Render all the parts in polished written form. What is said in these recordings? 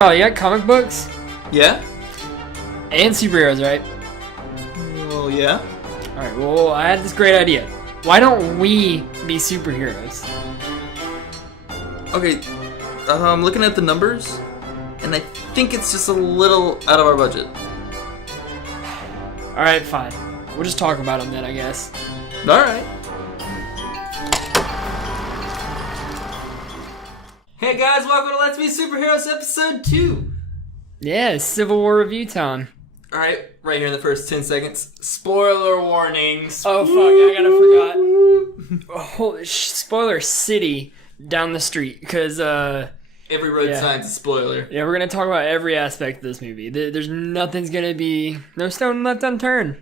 Oh, you got comic books? Yeah? And superheroes, right? Well, yeah. Alright, well, I had this great idea. Why don't we be superheroes? Okay, I'm looking at the numbers, and I think it's just a little out of our budget. Alright, fine. We'll just talk about them then, I guess. Alright. Hey guys, welcome to Let's Be Superheroes episode 2. Yeah, Civil War review time. Alright, right here in the first 10 seconds. Spoiler warnings. Oh, fuck, I forgot. Holy spoiler city down the street, because, Every road sign's a spoiler. Yeah, we're gonna talk about every aspect of this movie. There's nothing's gonna be... No stone left unturned.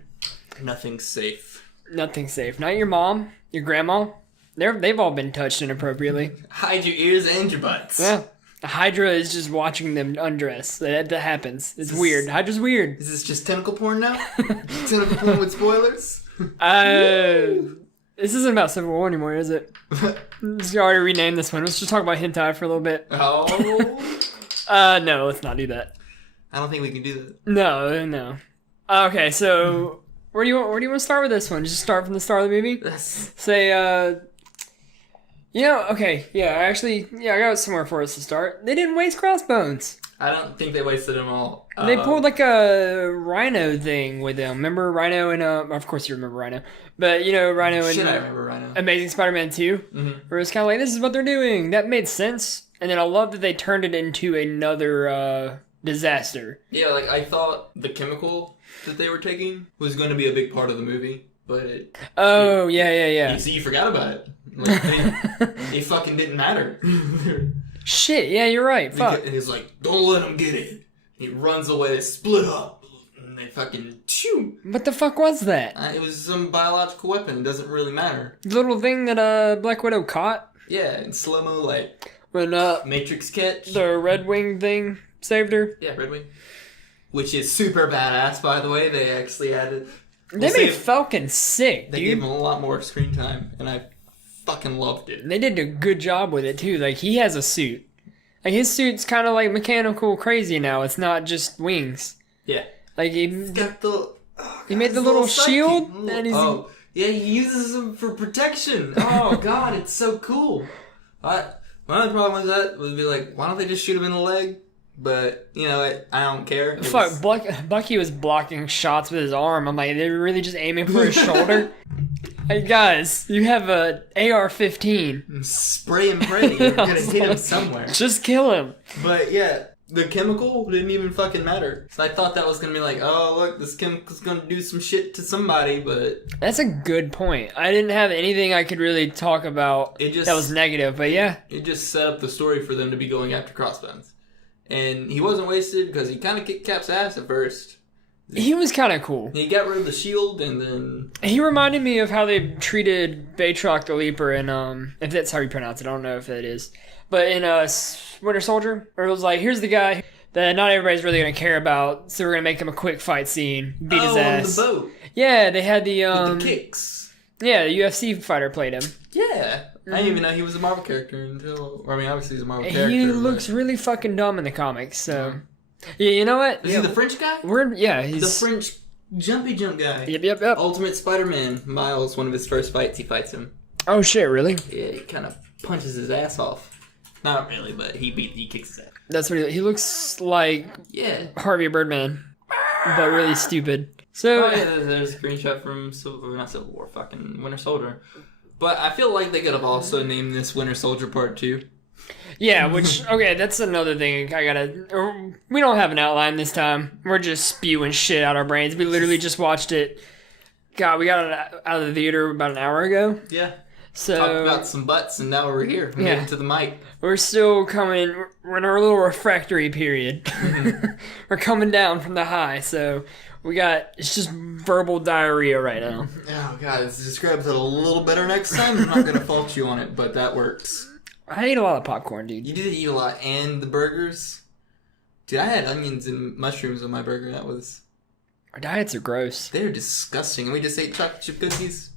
Nothing's safe. Nothing's safe. Not your mom, your grandma. They've all been touched inappropriately. Hide your ears and your butts. Yeah. Hydra is just watching them undress. That happens. It's weird. Hydra's weird. Is this just tentacle porn now? Tentacle porn with spoilers? This isn't about Civil War anymore, is it? Just already renamed this one. Let's just talk about hentai for a little bit. Oh. No, let's not do that. I don't think we can do that. No. Okay, so where do you want to start with this one? Just start from the start of the movie? Say, I got somewhere for us to start. They didn't waste crossbones. I don't think they wasted them all. They pulled like a Rhino thing with them. Remember Rhino and of course you remember Rhino, but Rhino and I remember Rhino. Amazing Spider-Man 2, where it's kind of like, this is what they're doing. That made sense, and then I love that they turned it into another disaster. Yeah, like I thought the chemical that they were taking was going to be a big part of the movie, but yeah. So you forgot about it. Like they fucking didn't matter. Shit, yeah, you're right. Fuck. And he's like, don't let him get it. He runs away, they split up, and they fucking chew. What the fuck was that? It was some biological weapon, it doesn't really matter. The little thing that Black Widow caught? Yeah, in slow-mo, like, when Matrix catch. The Red Wing thing saved her? Yeah, Red Wing. Which is super badass, by the way. They actually added... They made Falcon sick, They gave him a lot more screen time, and I fucking loved it. They did a good job with it, too. Like, he has a suit. Like, his suit's kind of, like, mechanical crazy now. It's not just wings. Yeah. Like, he got the... he made the little shield. And yeah, he uses them for protection. Oh, God, it's so cool. My only problem with that would be, like, why don't they just shoot him in the leg? But, I don't care. Fuck, Bucky was blocking shots with his arm. I'm like, they're really just aiming for his shoulder? Hey, guys, you have a AR-15. Spray and pray. You're gonna hit him somewhere. Just kill him. But, yeah, the chemical didn't even fucking matter. So I thought that was gonna be like, oh, look, this chemical's gonna do some shit to somebody, but... That's a good point. I didn't have anything I could really talk about that was negative, but yeah. It just set up the story for them to be going after Crossbones. And he wasn't wasted because he kind of kicked Cap's ass at first. He was kind of cool. He got rid of the shield and then... He reminded me of how they treated Batroc the Leaper in, if that's how you pronounce it, I don't know if that is. But in Winter Soldier, where it was like, here's the guy that not everybody's really going to care about, so we're going to make him a quick fight scene, beat his ass. On the boat. Yeah, they had the... With the kicks. Yeah, the UFC fighter played him. Yeah. I didn't even know he was a Marvel character until... I mean, obviously he's a Marvel character. He looks really fucking dumb in the comics, so... Yeah, you know what? Is he the French guy? He's... The French jumpy jump guy. Yep. Ultimate Spider-Man. Miles, one of his first fights, he fights him. Oh, shit, really? Yeah, he kind of punches his ass off. Not really, but he kicks his ass. That's what he looks like... Yeah. Harvey Birdman. But really stupid. So... there's a screenshot from not Civil War, fucking Winter Soldier. But I feel like they could have also named this Winter Soldier Part 2. Yeah, okay, that's another thing we don't have an outline this time. We're just spewing shit out our brains. We literally just watched it. God, we got it out of the theater about an hour ago. Yeah. So... Talked about some butts, and now we're here. We're getting to the mic. We're still coming... We're in our little refractory period. We're coming down from the high, so... It's just verbal diarrhea right now. Oh, God, this describes it a little better next time. I'm not going to fault you on it, but that works. I ate a lot of popcorn, dude. You did eat a lot, and the burgers. Dude, I had onions and mushrooms on my burger. Our diets are gross. They're disgusting. And we just ate chocolate chip cookies.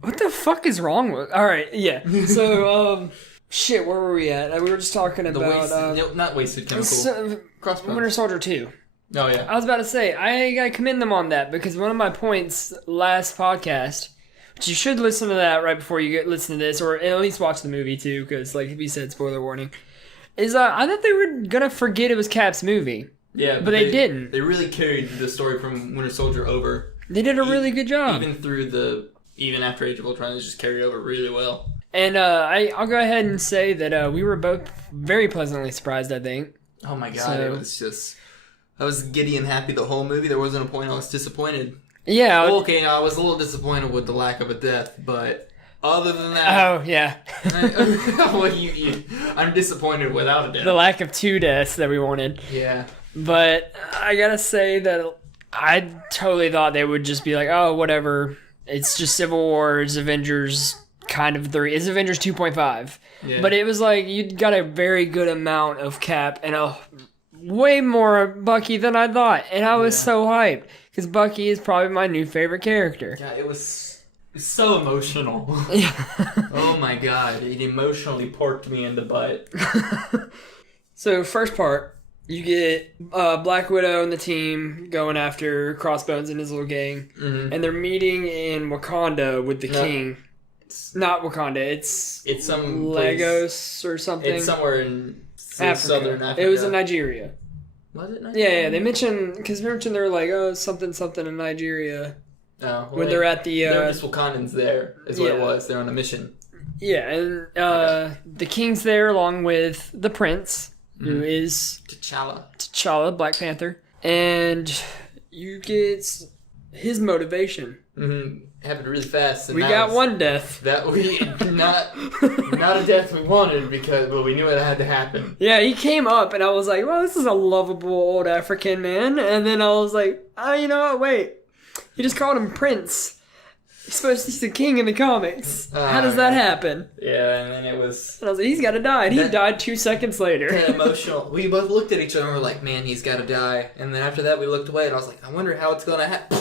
What the fuck is wrong with... Alright, yeah. So, Shit, where were we at? We were just talking about... not wasted chemical. Crossbones. Winter Soldier 2. Oh, yeah. I was about to say, I gotta commend them on that, because one of my points last podcast, which you should listen to that right before you listen to this, or at least watch the movie too, because like we said, spoiler warning, is I thought they were gonna forget it was Cap's movie. Yeah, but they didn't. They really carried the story from Winter Soldier over. They did a really good job. Even after Age of Ultron, they just carried over really well. And I'll go ahead and say that we were both very pleasantly surprised, I think. Oh my god, it was just... I was giddy and happy the whole movie. There wasn't a point I was disappointed. Yeah. I was a little disappointed with the lack of a death, but other than that... Oh, yeah. I'm disappointed without a death. The lack of 2 deaths that we wanted. Yeah. But I gotta say that I totally thought they would just be like, oh, whatever. It's just Civil War, it's Avengers kind of 3. It's Avengers 2.5. Yeah. But it was like, you got a very good amount of Cap and a way more Bucky than I thought. And I was so hyped. Because Bucky is probably my new favorite character. Yeah, it was so emotional. Oh my god, it emotionally porked me in the butt. So, first part, you get Black Widow and the team going after Crossbones and his little gang. Mm-hmm. And they're meeting in Wakanda with the king. It's not Wakanda, it's some Lagos or something. It's somewhere in Southern Africa. It was in Nigeria. Was it Nigeria? Yeah, they mentioned, because they're like, oh, something in Nigeria. Oh, well, when they're at the... they're just Wakandans there, is what it was. They're on a mission. Yeah, and the king's there along with the prince, who is... T'Challa, Black Panther. And you get his motivation. Mm-hmm. Happened really fast. And we got one death. That we not a death we wanted but we knew it had to happen. Yeah, he came up and I was like, well, this is a lovable old African man. And then I was like, oh, you know what? Wait, you just called him Prince. He's the king in the comics. How does that happen? Yeah, and then it was... And I was like, he's got to die. And he died 2 seconds later. Emotional. We both looked at each other and were like, man, he's got to die. And then after that, we looked away and I was like, I wonder how it's going to happen.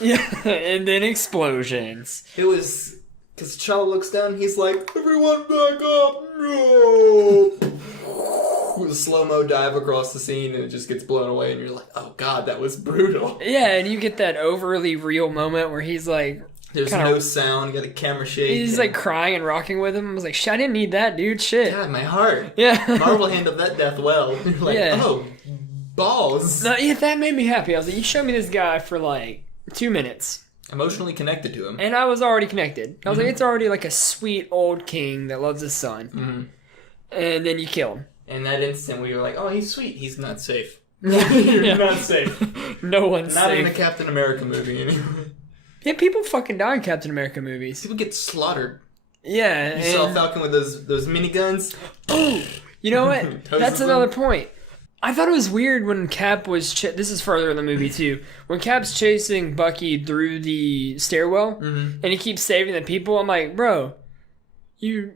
Yeah, and then explosions. It was... Because T'Challa looks down and he's like, everyone back up! No! With a slow-mo dive across the scene and it just gets blown away and you're like, oh god, that was brutal. Yeah, and you get that overly real moment where he's like... There's no sound, you got a camera shake. He's like crying and rocking with him. I was like, shit, I didn't need that, dude. Shit. God, my heart. Yeah. Marvel handled that death well. Like, oh, balls. No, yeah, that made me happy. I was like, you showed me this guy for like 2 minutes. Emotionally connected to him. And I was already connected. I was like, it's already like a sweet old king that loves his son. Mm-hmm. And then you kill him. In that instant, we were like, oh, he's sweet. He's not safe. You're not safe. No one's safe. Not in a Captain America movie, anyway. Yeah, people fucking die in Captain America movies. People get slaughtered. Yeah. You saw Falcon with those miniguns? Oh! You know what? That's another point. I thought it was weird when Cap was... this is further in the movie, too. When Cap's chasing Bucky through the stairwell, and he keeps saving the people, I'm like, bro, you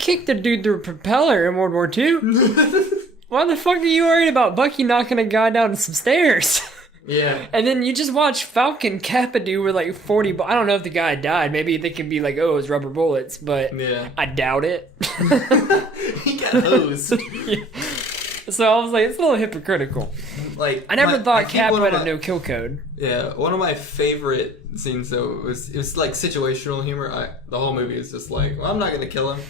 kicked the dude through a propeller in World War II? Why the fuck are you worried about Bucky knocking a guy down some stairs? Yeah. And then you just watch Falcon cap a dude with like 40... I don't know if the guy died. Maybe they can be like, oh, it's rubber bullets, but I doubt it. He got hosed. Yeah. So I was like, it's a little hypocritical. Like, I never thought Cap had a no-kill code. Yeah, one of my favorite scenes, though, it was like situational humor. The whole movie is just like, well, I'm not going to kill him.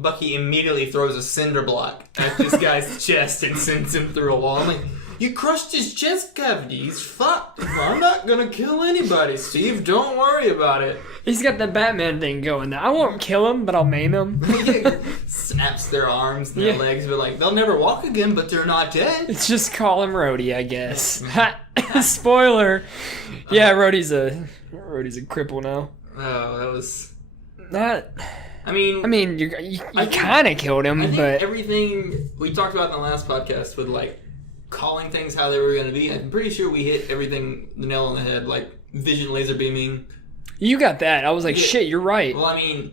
Bucky immediately throws a cinder block at this guy's chest and sends him through a wall. I'm like... You crushed his chest cavity. He's fucked. I'm not gonna kill anybody, Steve. Don't worry about it. He's got the Batman thing going. I won't kill him, but I'll maim him. Snaps their arms and their legs. But like, they'll never walk again, but they're not dead. It's just call him Rhodey, I guess. Spoiler. Yeah, Rhodey's a cripple now. Oh, that was... Not... I mean, you kind of killed him, I think but... everything we talked about in the last podcast with, like, calling things how they were going to be, I'm pretty sure we hit everything the nail on the head, like vision laser beaming. You got that. I was like, shit, you're right. Well, I mean,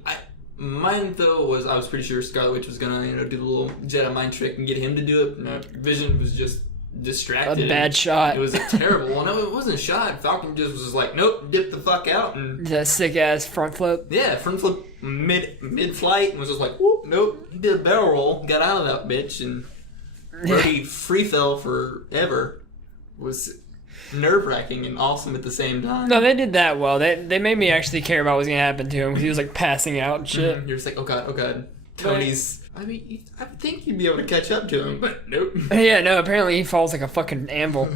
mine though was I was pretty sure Scarlet Witch was going to do the little Jedi mind trick and get him to do it. No, Vision was just distracted. A bad shot. It was a terrible one. No, it wasn't a shot. Falcon just was like, nope, dip the fuck out. And that sick ass front flip. Yeah, front flip mid flight and was just like, whoop. Nope. He did a barrel roll, got out of that bitch, and Brody free fell forever. Was nerve-wracking and awesome at the same time. No, they did that well. They made me actually care about what was going to happen to him because he was like passing out and shit. You're just like, oh god. Tony's... I mean, I would think you'd be able to catch up to him, but nope. Yeah, no, apparently he falls like a fucking anvil.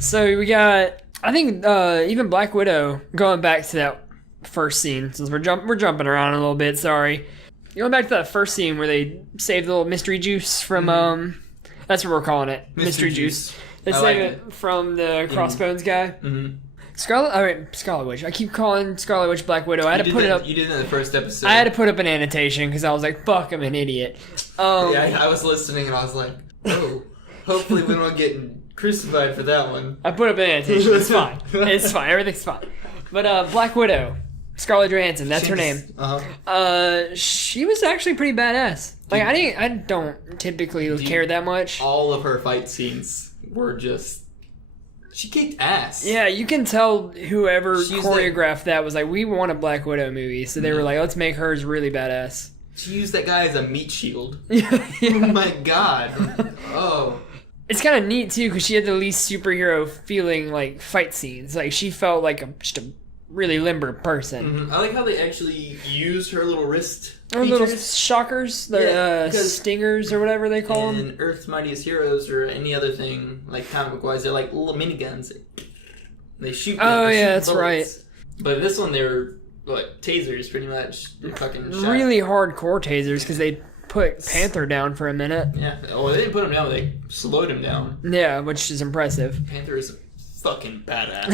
So we got... I think even Black Widow, going back to that first scene, since we're jumping around a little bit, sorry. Going back to that first scene where they saved the little mystery juice from... that's what we're calling it. Mystery juice. They saved it from the Crossbones guy. Mm-hmm. Scarlet Witch. I keep calling Scarlet Witch Black Widow. I had to put it up. You did it in the first episode. I had to put up an annotation because I was like, "Fuck, I'm an idiot." Yeah, I was listening and I was like, "Oh, hopefully we don't get crucified for that one." I put up an annotation. It's fine. It's fine. Everything's fine. But Black Widow, Scarlett Johansson. That's her name. She was actually pretty badass. Like I don't typically care that much. All of her fight scenes were just. She kicked ass. Yeah, you can tell whoever choreographed that was like, we want a Black Widow movie. So they were like, let's make hers really badass. She used that guy as a meat shield. Yeah. Oh my god. Oh. It's kind of neat too, because she had the least superhero feeling like fight scenes. Like she felt like just a really limber person. Mm-hmm. I like how they actually used her little wrist. Or little shockers, the stingers or whatever they call them. In Earth's Mightiest Heroes or any other thing, like comic book wise, they're like little miniguns. They shoot. Oh yeah, that's bullets. right. But this one, they were like tasers, pretty much. They're fucking shot. Really hardcore tasers because they put Panther down for a minute. Yeah. Well, they didn't put him down; they slowed him down. Yeah, which is impressive. Panther is fucking badass.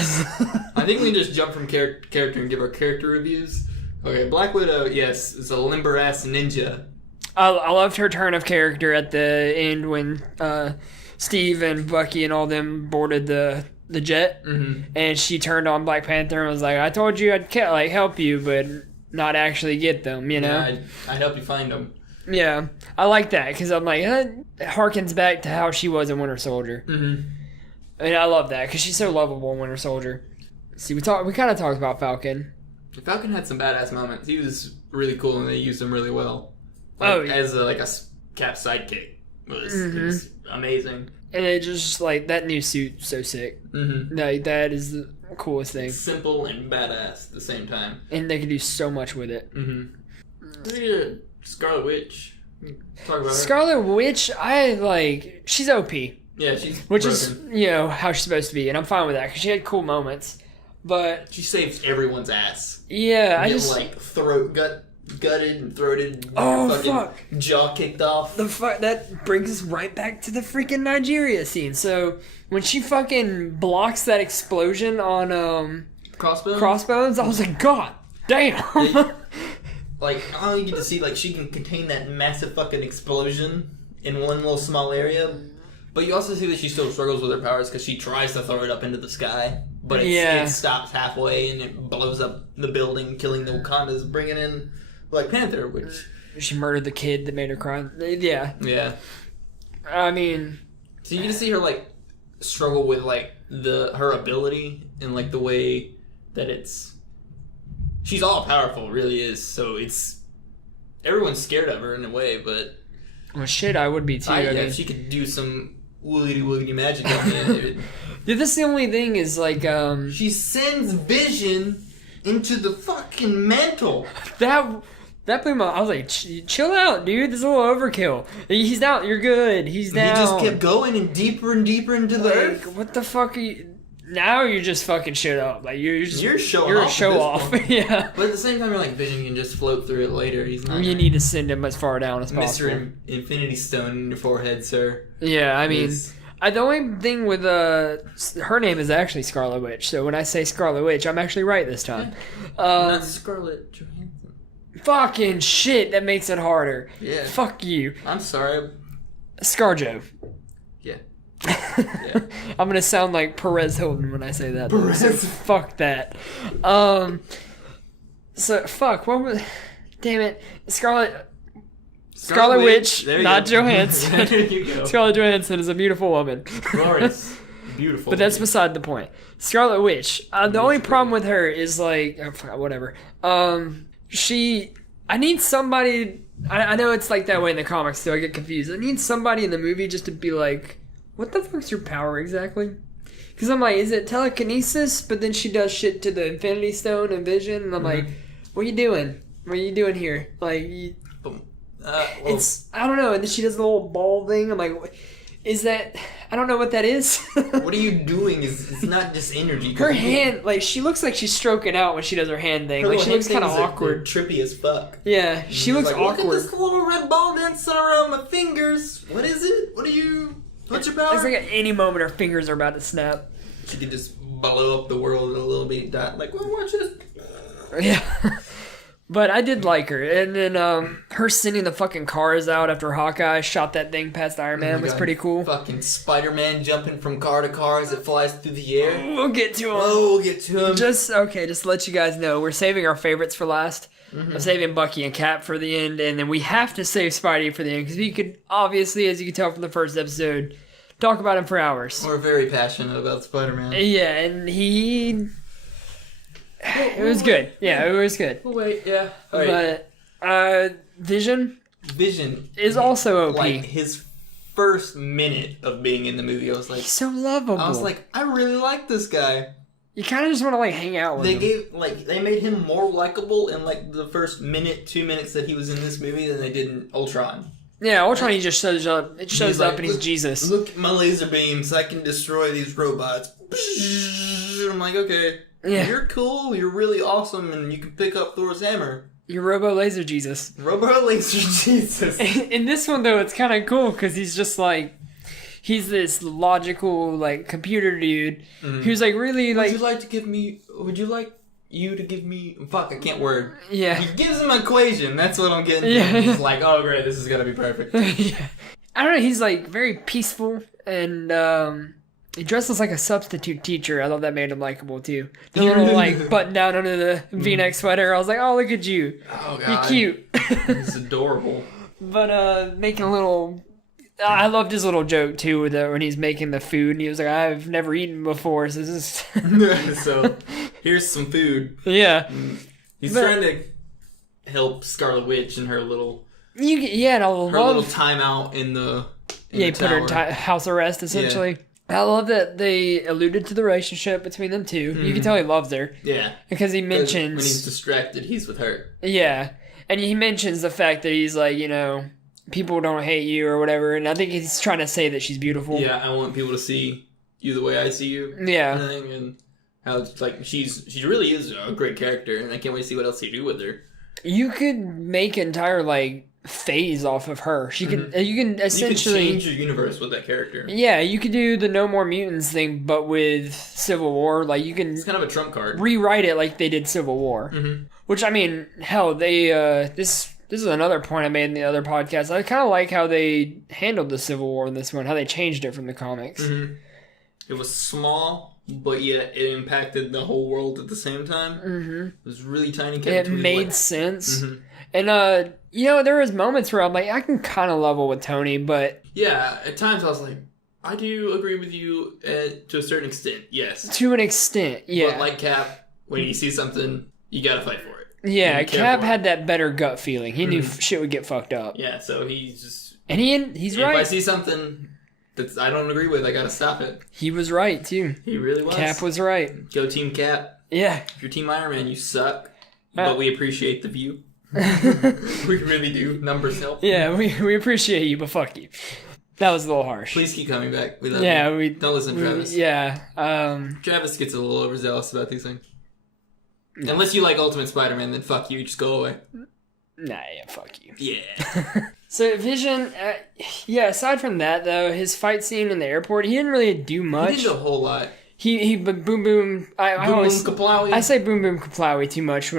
I think we can just jump from character and give our character reviews. Okay, Black Widow, yes, is a limber-ass ninja. I loved her turn of character at the end when Steve and Bucky and all them boarded the jet, and she turned on Black Panther and was like, I told you I'd help you, but not actually get them, you know? Yeah, I'd help you find them. Yeah, I like that, because I'm like, it harkens back to how she was in Winter Soldier. Mm-hmm. And I love that, because she's so lovable in Winter Soldier. See, we kind of talked about Falcon. Falcon had some badass moments. He was really cool, and they used him really well. As a Cap sidekick. It was amazing. And it just, that new suit, so sick. Mm-hmm. That is the coolest thing. Simple and badass at the same time. And they can do so much with it. Mm-hmm. Scarlet Witch. Talk about her. Scarlet Witch, she's OP. Yeah, she's Which broken. is, how she's supposed to be. And I'm fine with that, because she had cool moments. But she saves everyone's ass. Yeah, gutted and throated. Fuck! Jaw kicked off. That brings us right back to the freaking Nigeria scene. So when she fucking blocks that explosion on Crossbones, I was like, God damn! I only get to see she can contain that massive fucking explosion in one little small area. But you also see that she still struggles with her powers because she tries to throw it up into the sky. But it stops halfway and it blows up the building, killing the Wakandas, bringing in Black Panther, which... She murdered the kid that made her cry. Yeah. Yeah. I mean... So you get to see her, struggle with, her ability and, the way that it's... She's all-powerful, really is. So it's... Everyone's scared of her in a way, but... Well, shit, I would be, too. I mean, she could do some woogity magic on it. Yeah, that's the only thing is she sends Vision into the fucking mantle. That blew my... I was like, chill out, dude. This is a little overkill. He's down. You're good. He's down. He just kept going and deeper into the earth. What the fuck are you... Now you're just fucking shit up. You're showing off. A show off. Yeah. But at the same time, you're Vision can just float through it later. He's not... You need to send him as far down as possible. Mr. Infinity Stone in your forehead, sir. Yeah, I mean... the only thing with her name is actually Scarlet Witch, so when I say Scarlet Witch, I'm actually right this time. Not Scarlett Johansson. Fucking shit, that makes it harder. Yeah. Fuck you. I'm sorry. ScarJo. Yeah. I'm gonna sound like Perez Hilton when I say that. Perez. So fuck that. So fuck. What was? Damn it, Scarlet Witch, not Johansson. There you go. Scarlett Johansson is a beautiful woman. Glorious. Beautiful. But that's beside the point. Scarlet Witch. The only problem with her is whatever. She I need somebody. I know it's like that way in the comics, so I get confused. I need somebody in the movie just to be like, what the fuck's your power exactly? Because I'm like, is it telekinesis? But then she does shit to the Infinity Stone and Vision, and I'm like, what are you doing? What are you doing here? Like, it's, I don't know. And then she does the little ball thing. I'm like, is that, I don't know what that is. What are you doing? It's not just energy. Her hand, like, she looks like she's stroking out when she does her hand thing. Like, she looks kind of awkward. Trippy as fuck. Yeah, she looks like, awkward. Look at this little red ball dancing around my fingers. What is it? What's your power? It's like at any moment her fingers are about to snap. She could just blow up the world in a little bit dot. Like, well, watch this. Yeah. But I did like her. And then her sending the fucking cars out after Hawkeye shot that thing past Iron Man was pretty cool. Fucking Spider-Man jumping from car to car as it flies through the air. We'll get to him. Oh, we'll get to him. Just to let you guys know, we're saving our favorites for last. I'm saving Bucky and Cap for the end. And then we have to save Spidey for the end. Because we could, obviously, as you can tell from the first episode, talk about him for hours. We're very passionate about Spider-Man. Yeah, and it was good. Yeah, it was good. Wait, yeah. Right. But Vision is also OP. Like his first minute of being in the movie, I was like, he's so lovable. I was like, I really like this guy. You kind of just want to like hang out with him. They made him more likable in like the first 2 minutes that he was in this movie than they did in Ultron. Yeah, Ultron, he just shows up. It shows up, and he's Jesus. Look at my laser beams. I can destroy these robots. I'm like, okay. Yeah. You're cool. You're really awesome, and you can pick up Thor's hammer. You're Robo Laser Jesus. Robo Laser Jesus. In this one, though, it's kind of cool, because he's just like... He's this logical, like, computer dude who's, like, really, like... Would you like you to give me... Fuck, I can't word. Yeah. He gives him an equation. That's what I'm getting. Yeah. He's like, oh, great, this is going to be perfect. Yeah. I don't know, he's, like, very peaceful, and, he dresses like a substitute teacher. I thought that made him likable, too. The little, like, button down under the V-neck sweater. I was like, oh, look at you. Oh, God. You're cute. He's adorable. But, making a little... I loved his little joke, too, when he's making the food. And he was like, I've never eaten before, so this is... So, here's some food. Yeah. He's trying to help Scarlet Witch in her little... little timeout in the he put her in house arrest, essentially. Yeah. I love that they alluded to the relationship between them two. You can tell he loves her. Yeah. Because he mentions... When he's distracted, he's with her. Yeah. And he mentions the fact that he's like, people don't hate you or whatever. And I think he's trying to say that she's beautiful. Yeah, I want people to see you the way I see you. Yeah. And how it's like she really is a great character, and I can't wait to see what else they do with her. You could make entire, like... phase off of her. You can essentially change your universe with that character. Yeah, you could do the No More Mutants thing, but with Civil War. Like it's kind of a trump card. Rewrite it like they did Civil War. Which I mean, hell, they this is another point I made in the other podcast. I kind of like how they handled the Civil War in this one. How they changed it from the comics. It was small, but yet it impacted the whole world at the same time. It was really tiny. It made sense. And, there was moments where I'm like, I can kind of level with Tony, but... Yeah, at times I was like, I do agree with you to a certain extent, yes. To an extent, yeah. But like Cap, when you see something, you gotta fight for it. Yeah, Cap had that better gut feeling. He knew shit would get fucked up. Yeah, so he's just... And he's right. If I see something that I don't agree with, I gotta stop it. He was right, too. He really was. Cap was right. Go Team Cap. Yeah. If you're Team Iron Man, you suck. But we appreciate the view. We really do. Numbers help. Yeah, we appreciate you, but fuck you. That was a little harsh. Please keep coming back. We love you. Don't listen to Travis. Yeah. Travis gets a little overzealous about these things. No. Unless you like Ultimate Spider-Man, then fuck you. Just go away. Nah, yeah, fuck you. Yeah. So Vision, aside from that, though, his fight scene in the airport, he didn't really do much. He did a whole lot. He boom boom. I say boom boom kaplowy too much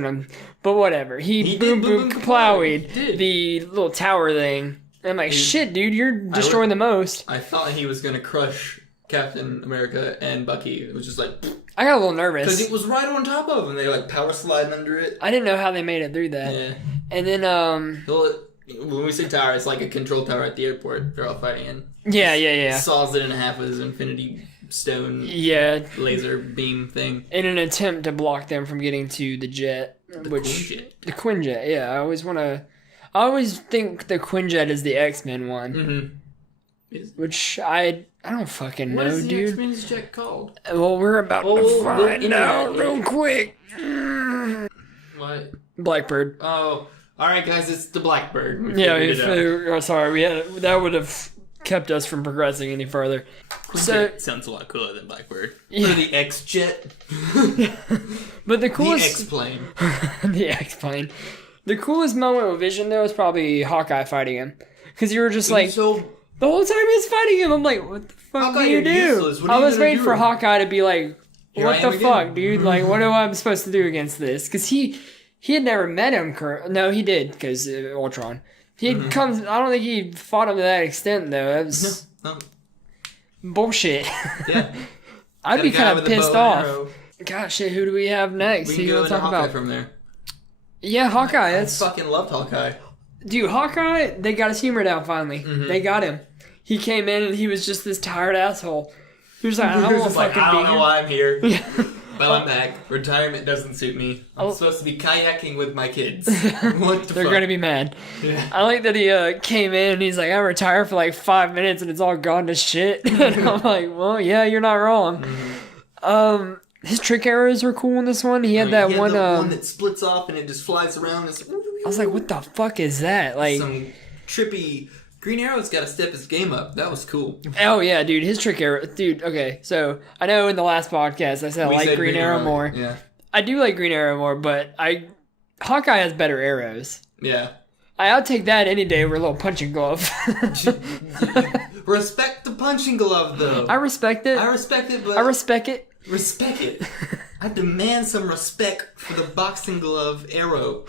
but whatever. He boom boom kaplowied the little tower thing. And I'm like, shit, dude, you're destroying the most. I thought he was gonna crush Captain America and Bucky. It was just like... I got a little nervous. Because it was right on top of him. They like power sliding under it. I didn't know how they made it through that. Yeah. And then, Well, when we say tower, it's like a control tower at the airport. They're all fighting in. Yeah. Saws it in half with his Infinity Stone laser beam thing. In an attempt to block them from getting to the jet. Quinjet. The Quinjet, yeah. I always think the Quinjet is the X-Men one. Mm-hmm. Which I don't fucking What know, is the dude. X-Men's jet called? Well, we're about to find out yeah. real quick. What? Blackbird. Oh, all right, guys. It's the Blackbird. We Yeah, figured it out. sorry. That would have kept us from progressing any further. So Sounds a lot cooler than Blackbird. Yeah. Or the X-Jet. but the The coolest X-Plane. the X-plane. The coolest moment with Vision though is probably Hawkeye fighting him. Because you were just like So the whole time he's fighting him, I'm like, what the fuck Hawkeye, do you you're do? useless. What are I you was gonna waiting do? for Hawkeye to be like, Here I what the am fuck, again. dude? Like, what am I supposed to do against this? Because he had never met him. No, he did, because Ultron. He comes. I don't think he fought him to that extent though. That was No. bullshit. Yeah. I'd be Got a guy kind of with a pissed bow and off. arrow. Gosh, shit, who do we have next? We Who can you go want to into talk Hawkeye about? from there. Yeah, Hawkeye. I That's fucking loved Hawkeye. dude. Hawkeye. They got his humor down finally. They got him. He came in and he was just this tired asshole. He was like, I don't want to fucking I don't be know here. why I'm here. But I'm back. Retirement doesn't suit me. I'm supposed to be kayaking with my kids. What the They're fuck? gonna be mad. Yeah. I like that he came in and he's like, I retired for like 5 minutes and it's all gone to shit. And I'm like, well, yeah, you're not wrong. His trick arrows were cool in this one. He had that one. The one that splits off and it just flies around. It's I was like, what the fuck is that? Like, some trippy. Green Arrow's got to step his game up. That was cool. oh yeah, dude, his trick arrow, dude. Okay, so I know in the last podcast I said I like Green Arrow more. Yeah. I do like Green Arrow more, but Hawkeye has better arrows. Yeah. I'll take that any day over a little punching glove. Respect the punching glove, though. I respect it. I respect it, but I respect it. respect it. I demand some respect for the boxing glove arrow.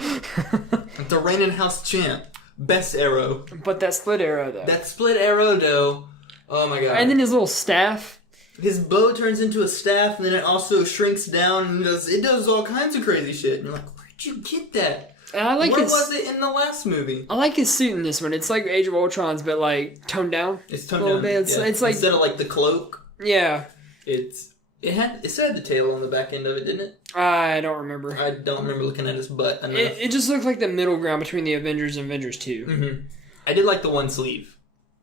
The reigning house champ. Best arrow. But that split arrow though. That split arrow, though. Oh my god. And then his little staff. His bow turns into a staff, and then it also shrinks down and does all kinds of crazy shit. And you're like, where'd you get that? And I like Where his. was it in the last movie? I like his suit in this one. It's like Age of Ultron's, but like toned down. It's toned a little down. bit. Yeah. It's like instead of like the cloak, yeah. it still had the tail on the back end of it, didn't it? I don't remember. I don't remember looking at his butt enough. It just looked like the middle ground between the Avengers and Avengers 2. Mm-hmm. I did like the one sleeve.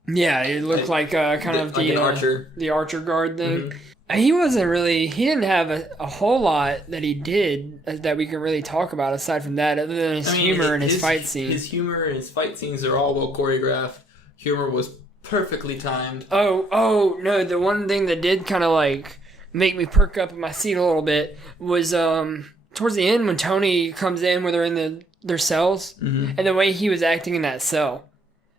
Yeah, it looked like kind of like the an archer. the archer guard thing. Mm-hmm. He wasn't really. He didn't have a whole lot that he did that we can really talk about aside from that, other than his humor and his fight scenes. His humor and his fight scenes are all well choreographed. Humor was perfectly timed. Oh no! The one thing that did kind of like make me perk up in my seat a little bit was towards the end when Tony comes in where they're in their cells, and the way he was acting in that cell.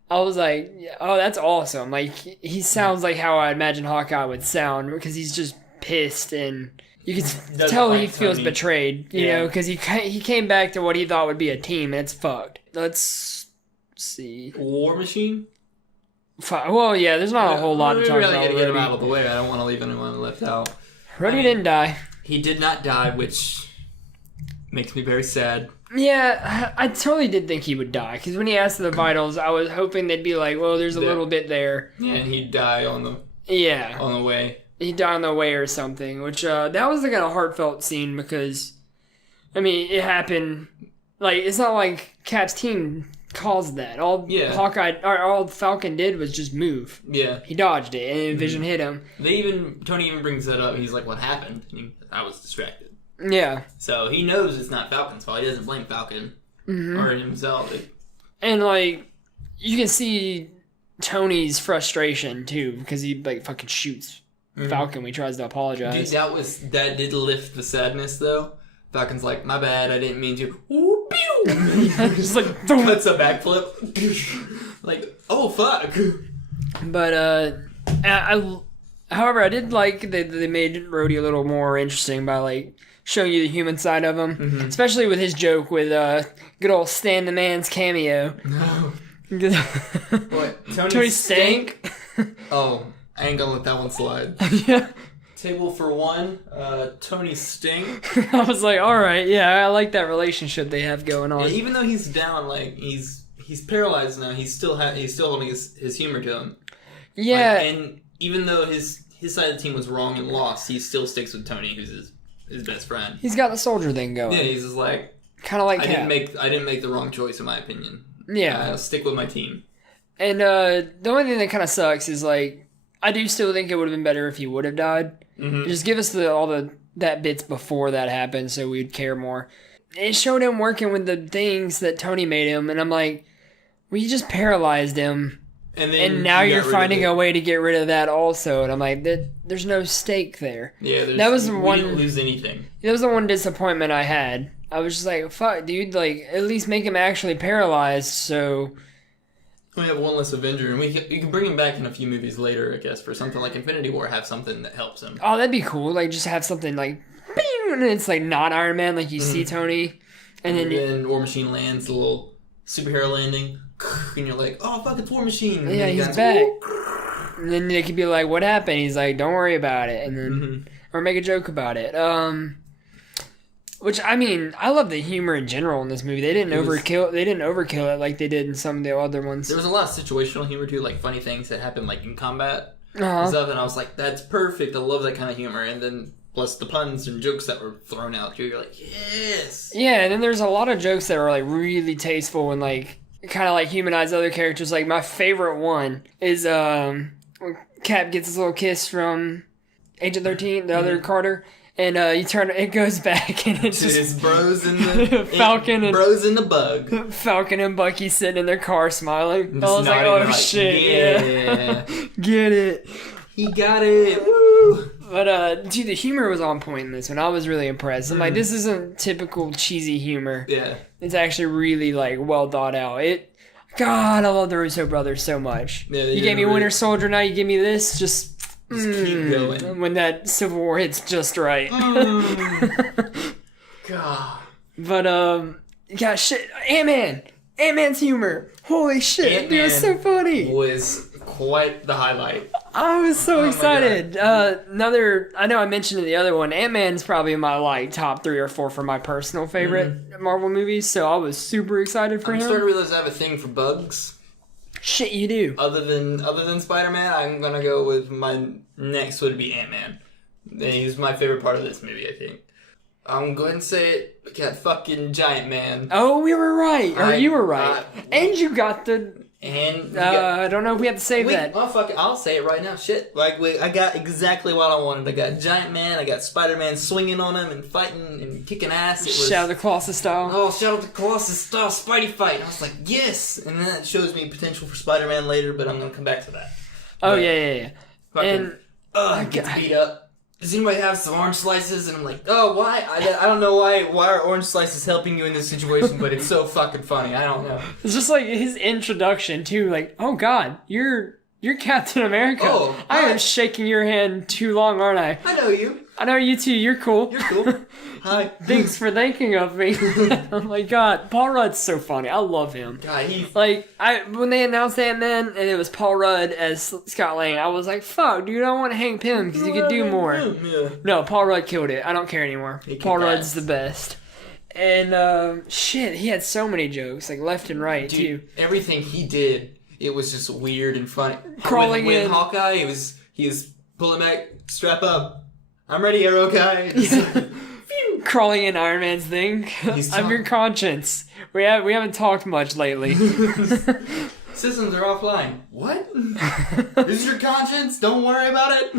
I was like, oh, that's awesome. Like, he sounds like how I imagine Hawkeye would sound because he's just pissed and you can tell he feels Tony. betrayed, you know, because he came back to what he thought would be a team and it's fucked. Let's see. War Machine? Well, yeah, there's not a whole lot to talk really about. gotta get him Rhodey. out of the way. I don't want to leave anyone left out. Rhodey didn't die. He did not die, which makes me very sad. Yeah, I totally did think he would die because when he asked the vitals, I was hoping they'd be like, well, there's a little bit there. Yeah, and he'd die on the way. He'd die on the way or something, which that was the kind of heartfelt scene because, I mean, it happened. Like, it's not like Cap's team caused that. All Falcon did was just move. Yeah, he dodged it, and Vision hit him. Tony even brings that up. He's like, "What happened?" I was distracted. Yeah. So he knows it's not Falcon's fault. He doesn't blame Falcon or himself. And like, you can see Tony's frustration too because he like fucking shoots Falcon when he tries to apologize. Dude, that did lift the sadness though. Falcon's like, "My bad, I didn't mean to." Ooh, pew! Just like cuts a backflip. Like, oh fuck. But however, I did like they made Rhodey a little more interesting by like showing you the human side of him, especially with his joke with good old Stan the Man's cameo. No. What? Tony Stank? Oh, I ain't gonna let that one slide. Yeah. Table for one, Tony Stink. I was like, all right, yeah, I like that relationship they have going on. Yeah, even though he's down, like he's paralyzed now, he's still holding his humor to him. Yeah, like, and even though his side of the team was wrong and lost, he still sticks with Tony, who's his best friend. He's got the soldier thing going. Yeah, he's just like, Kind of like I Cap. didn't make the wrong choice in my opinion. Yeah. I'll stick with my team. And the only thing that kind of sucks is like I do still think it would have been better if he would have died. Mm-hmm. Just give us that bits before that happened so we'd care more. It showed him working with the things that Tony made him, and I'm like, well, you just paralyzed him. And now you're finding a way to get rid of that also. And I'm like, there's no stake there. Yeah, that was we didn't lose anything. That was the one disappointment I had. I was just like, fuck, dude, like, at least make him actually paralyzed, so... We have one less Avenger, and you can bring him back in a few movies later, I guess, for something like Infinity War, have something that helps him. Oh, that'd be cool. Like, just have something like, bing, and it's like not Iron Man, like you see Tony. And then War Machine lands, a little superhero landing, and you're like, oh, fuck, it's War Machine. And yeah, he's back. And then they could be like, what happened? He's like, don't worry about it. And then, or make a joke about it. Which, I mean, I love the humor in general in this movie. They didn't overkill it like they did in some of the other ones. There was a lot of situational humor, too, like funny things that happened, like, in combat Uh-huh. and stuff, and I was like, that's perfect. I love that kind of humor. And then, plus the puns and jokes that were thrown out, too. You're like, yes! Yeah, and then there's a lot of jokes that are, like, really tasteful and, like, kind of, like, humanize other characters. Like, my favorite one is, when Cap gets his little kiss from Agent 13, the other Carter. And it goes back, and it's just his bros in the Falcon and bros in the bug. Falcon and Bucky sitting in their car smiling. I was like, "Oh shit, yeah, get it." He got it. Woo! But dude, the humor was on point in this one. I was really impressed. I'm like, this isn't typical cheesy humor. Yeah, it's actually really like well thought out. God, I love the Russo brothers so much. Yeah, you gave me Winter Soldier, now you give me this. Just keep going. When that Civil War hits just right. God. But, yeah, shit. Ant-Man's humor. Holy shit. Ant-Man it was so funny. Was quite the highlight. I was so excited. I know I mentioned in the other one, Ant-Man's probably in my, like, top 3 or 4 for my personal favorite Marvel movies, so I was super excited for him. I'm starting to realize I have a thing for bugs. Shit, you do. Other than Spider-Man, I'm gonna go with my next would be Ant-Man. He's my favorite part of this movie, I think. I'm going to go ahead and say it. Got fucking Giant Man. Oh, we were right. You were right. And you got the... And I don't know if we have to save that. Oh, fuck it. I'll say it right now. Shit. I got exactly what I wanted. I got Giant Man. I got Spider-Man swinging on him and fighting and kicking ass. Shadow of the Colossus style. Oh, Shadow of the Colossus style Spidey fight. And I was like, yes. And then that shows me potential for Spider-Man later, but I'm going to come back to that. Oh, yeah. Fucking, gets beat up. Does anybody have some orange slices? And I'm like, oh, why? I don't know why are orange slices helping you in this situation, but it's so fucking funny. I don't know. It's just like his introduction, too. Like, oh, God, you're Captain America. Oh, I am shaking your hand too long, aren't I? I know you. I know you, too. You're cool. You're cool. Hi. Thanks for thinking of me. Oh, my God. Paul Rudd's so funny. I love him. God, when they announced Ant-Man and it was Paul Rudd as Scott Lang, I was like, fuck, dude, I want Hank Pym because he could do more. Yeah. No, Paul Rudd killed it. I don't care anymore. Paul Rudd's the best. And, shit, he had so many jokes, like left and right, dude, too. Everything he did, it was just weird and funny. Crawling in. Hawkeye, he was pulling back, strap up. I'm ready, Arrow Guy. Crawling in Iron Man's thing. I'm your conscience. We haven't talked much lately. Systems are offline. What? This is your conscience? Don't worry about it.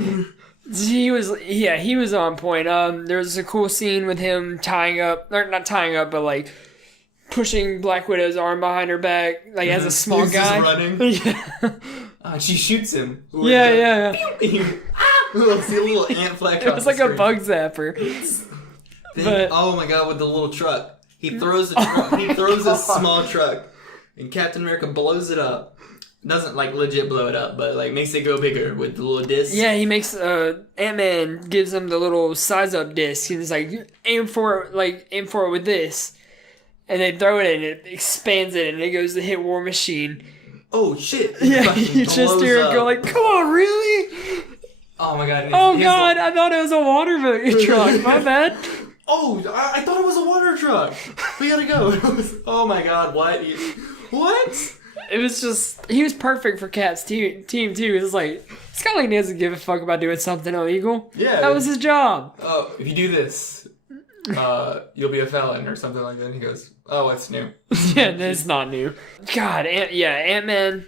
He was on point. There was a cool scene with him not tying up, but like pushing Black Widow's arm behind her back, like as a small guy. Just running. Yeah. She shoots him. Yeah. See a little ant fly across It was like the a bug zapper. Oh my god, with the little truck. He throws a small truck, and Captain America blows it up. Doesn't like legit blow it up, but like makes it go bigger with the little disc. Yeah, he makes Ant-Man gives him the little size up disc. He's like, aim for it with this, and they throw it and it expands it and it goes to hit War Machine. Oh shit! Yeah, you just hear it go like, come on, really? Oh my god! I thought it was a water truck. My bad. Oh, I thought it was a water truck. We gotta go. Oh my god! What? What? It was just he was perfect for Cap's team too. It was like Scott Lang doesn't give a fuck about doing something illegal. Yeah, that was his job. Oh, if you do this, you'll be a felon or something like that. And he goes, oh, what's new? Yeah, that's not new. God, Ant-Man,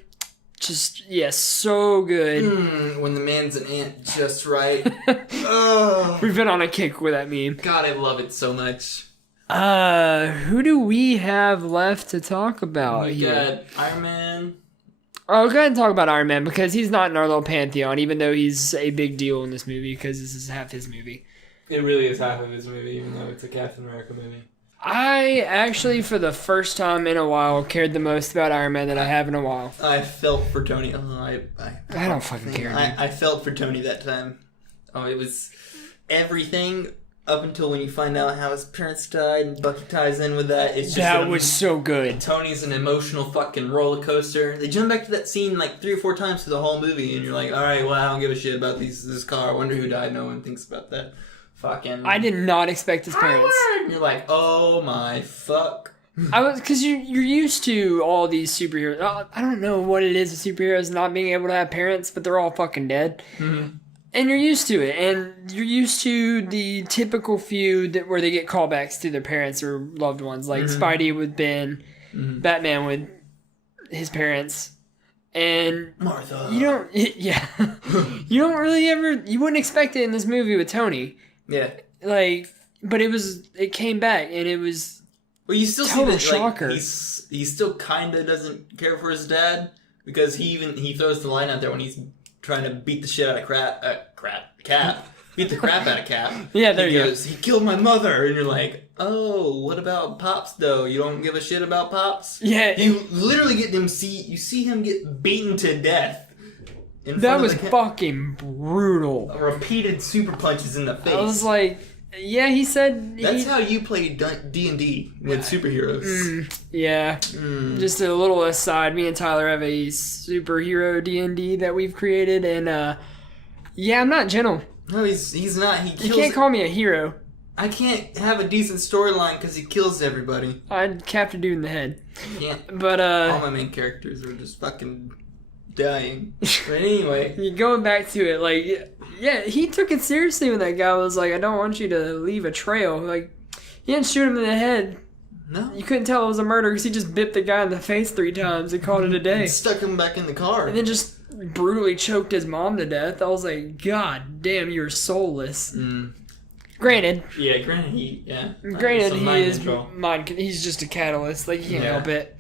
just, so good. When the man's an ant just right. Oh. We've been on a kick with that meme. God, I love it so much. Who do we have left to talk about We here? got Iron Man. Oh, go ahead and talk about Iron Man, because he's not in our little pantheon, even though he's a big deal in this movie, because this is half his movie. It really is half of his movie, even though it's a Captain America movie. I actually, for the first time in a while, cared the most about Iron Man that I have in a while. I felt for Tony. I don't fucking care, dude. I felt for Tony that time. Oh, it was everything up until when you find out how his parents died and Bucky ties in with that. It's just that was so good. Tony's an emotional fucking roller coaster. They jump back to that scene like 3 or 4 times through the whole movie, and you're like, all right, well, I don't give a shit about this car. I wonder who died. No one thinks about that. Fucking. I did not expect his parents. And you're like, oh my fuck. Because you're used to all these superheroes. I don't know what it is with superheroes not being able to have parents, but they're all fucking dead. Mm-hmm. And you're used to it, and you're used to the typical feud where they get callbacks to their parents or loved ones, like Spidey with Ben, Batman with his parents, and Martha. You don't really you wouldn't expect it in this movie with Tony. Yeah. But it came back, and it was well, you still total see that shocker. He still kind of doesn't care for his dad because he throws the line out there when he's trying to beat the shit out of Cap. Beat the crap out of Cap. Yeah, there you go. He killed my mother, and you're like, oh, what about Pops though? You don't give a shit about Pops? Yeah. You literally you see him get beaten to death. That was fucking brutal. Repeated super punches in the face. I was like, yeah, he said... That's how you play D&D with superheroes. Just a little aside, me and Tyler have a superhero D&D that we've created, and I'm not gentle. No, he's not. You can't call me a hero. I can't have a decent storyline because he kills everybody. I'd cap a dude in the head. I can't. But, all my main characters are just fucking... dying. But anyway. Going back to it, he took it seriously when that guy was like, I don't want you to leave a trail. Like, he didn't shoot him in the head. No. You couldn't tell it was a murder because he just bit the guy in the face 3 times and called it a day. And stuck him back in the car. And then just brutally choked his mom to death. I was like, God damn, you're soulless. Granted. Yeah, granted he is he's just a catalyst. Like, he can't help it.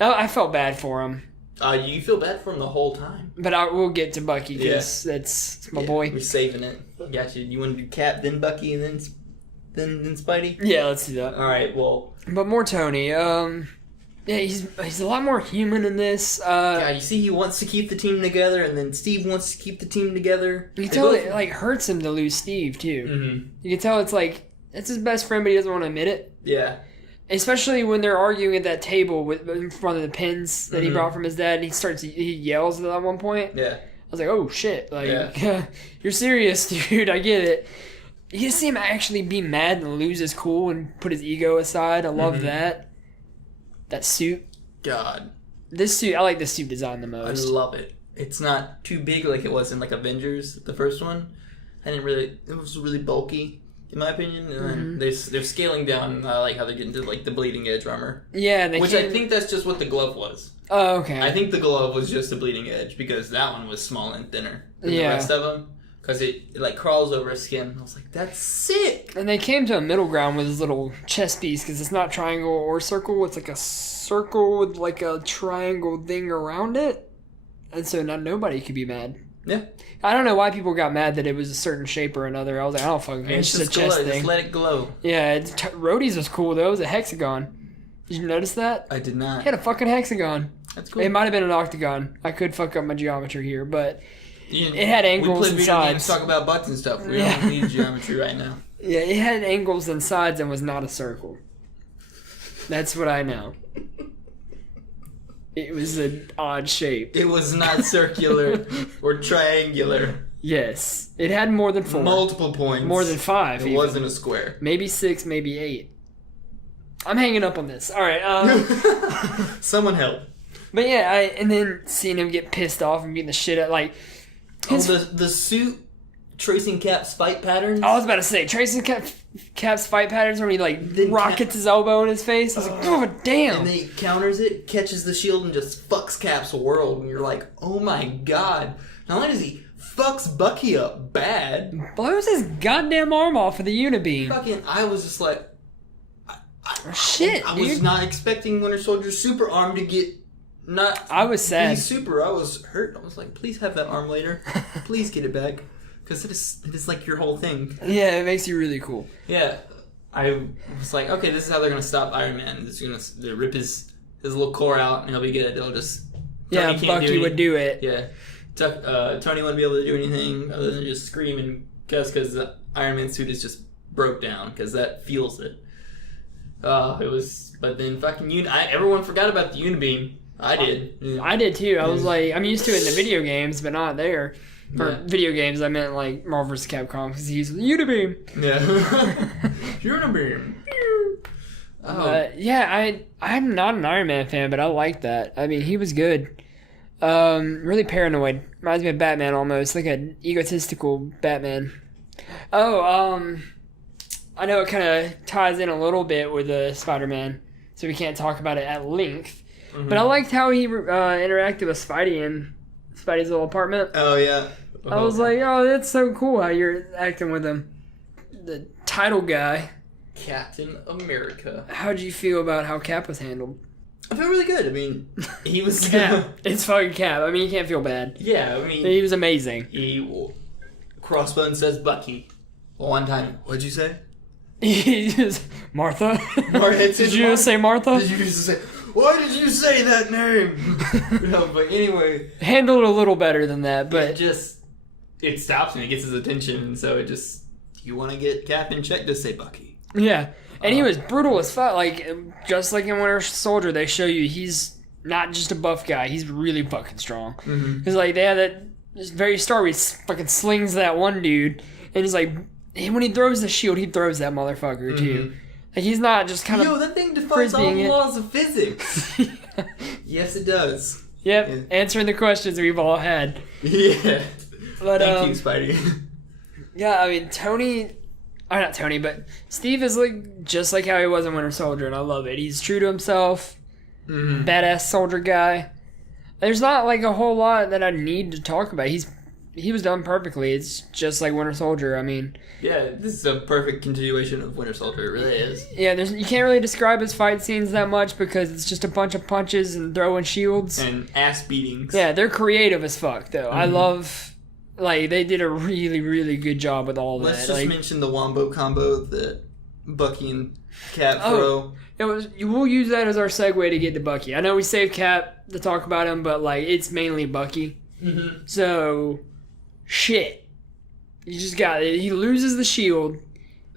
I felt bad for him. You feel bad for him the whole time. But we'll get to Bucky because that's my boy. We're saving it. Gotcha. You want to do Cap, then Bucky, and then Spidey? Yeah, let's do that. All right, well. But more Tony. He's a lot more human in this. You see he wants to keep the team together, and then Steve wants to keep the team together. You can tell it hurts him to lose Steve, too. Mm-hmm. You can tell it's his best friend, but he doesn't want to admit it. Yeah. Especially when they're arguing at that table in front of the pins that he brought from his dad, and he yells at one point. Yeah. I was like, oh shit, you're serious, dude, I get it. You see him actually be mad and lose his cool and put his ego aside. I love that. That suit. God. This suit, I like this suit design the most. I love it. It's not too big like it was in Avengers, the first one. It was really bulky. In my opinion, and they're scaling down. I like how they're getting to the bleeding edge armor. Yeah, I think that's just what the glove was. Oh, okay. I think the glove was just a bleeding edge because that one was small and thinner than the rest of them. Because it crawls over his skin. I was like, that's sick. And they came to a middle ground with his little chest piece because it's not triangle or circle. It's like a circle with a triangle thing around it, and so now nobody could be mad. Yeah. I don't know why people got mad that it was a certain shape or another. I was like, I don't fucking care. It's just a chest thing. Just let it glow. Yeah, Rhodey's was cool, though. It was a hexagon. Did you notice that? I did not. He had a fucking hexagon. That's cool. It might have been an octagon. I could fuck up my geometry here, but it had angles and sides. We play video games, talk about butts and stuff. We don't need geometry right now. Yeah, it had angles and sides and was not a circle. That's what I know. It was an odd shape. It was not circular or triangular. Yes. It had more than 4. Multiple points. More than 5. It wasn't a square. Maybe 6, maybe 8. I'm hanging up on this. All right. Someone help. But yeah, and then seeing him get pissed off and beating the shit out, the suit tracing Cap's fight patterns. I was about to say tracing Cap Cap's fight patterns where he like rockets his elbow in his face. I was like, oh damn! And then he counters it, catches the shield, and just fucks Cap's world. And you're like, oh my god! Not only does he fucks Bucky up bad, blows his goddamn arm off with a unibeam. Fucking, I was just like, shit, I dude. was not expecting Winter Soldier's super arm to get not. I was sad. Be super. I was hurt. I was like, please have that arm later. Please get it back. Because it is like your whole thing. Yeah, it makes you really cool. Yeah. I was like, okay, this is how they're going to stop Iron Man. They're going to rip his little core out and he'll be good. They'll just... Bucky would do it. Yeah. Tony wouldn't be able to do anything other than just scream and cuss because the Iron Man suit is just broke down because that feels it. It was... But then fucking... everyone forgot about the Unibeam. I did. I did too. I was like, I'm used to it in the video games, but not there. For video games, I meant like Marvel vs. Capcom because he used Unibeam. Yeah. Unibeam. I'm not an Iron Man fan, but I like that. I mean, he was good. Really paranoid. Reminds me of Batman almost, like an egotistical Batman. I know it kind of ties in a little bit with Spider-Man, so we can't talk about it at length. Mm-hmm. But I liked how he interacted with Spidey in Spidey's little apartment. Oh, yeah. I was like, oh, that's so cool how you're acting with him. The title guy. Captain America. How'd you feel about how Cap was handled? I felt really good. I mean, he was... Cap. It's fucking Cap. I mean, you can't feel bad. Yeah, I mean... He was amazing. Crossbones says Bucky. One time. What'd you say? He just... Martha? Did you just say Martha? Did you just say... Why did you say that name? No, but anyway... Handled a little better than that, but... It stops him. It gets his attention, and so it just... You want to get Cap in check, just say Bucky. Yeah. And he was brutal as fuck. Like, just like in Winter Soldier, they show you he's not just a buff guy. He's really fucking strong. Because, like, they have that very start where he fucking slings that one dude. And he's like, when he throws the shield, he throws that motherfucker, too. Like, he's not just kind of... Yo, that thing defies all the laws of physics. Yes, it does. Yep. Yeah. Answering the questions we've all had. Yeah. But, Thank you, Spidey. Yeah, I mean, Tony... Or not Tony, but Steve is like just like how he was in Winter Soldier, and I love it. He's true to himself, badass soldier guy. There's not like a whole lot that I need to talk about. He was done perfectly. It's just like Winter Soldier. I mean, yeah, this is a perfect continuation of Winter Soldier. It really is. Yeah, you can't really describe his fight scenes that much because it's just a bunch of punches and throwing shields and ass beatings. Yeah, they're creative as fuck though. I love. Like, they did a really, really good job with all that. Let's just mention the Wombo combo that Bucky and Cap throw. We'll use that as our segue to get to Bucky. I know we saved Cap to talk about him, but, like, it's mainly Bucky. So, shit. He loses the shield.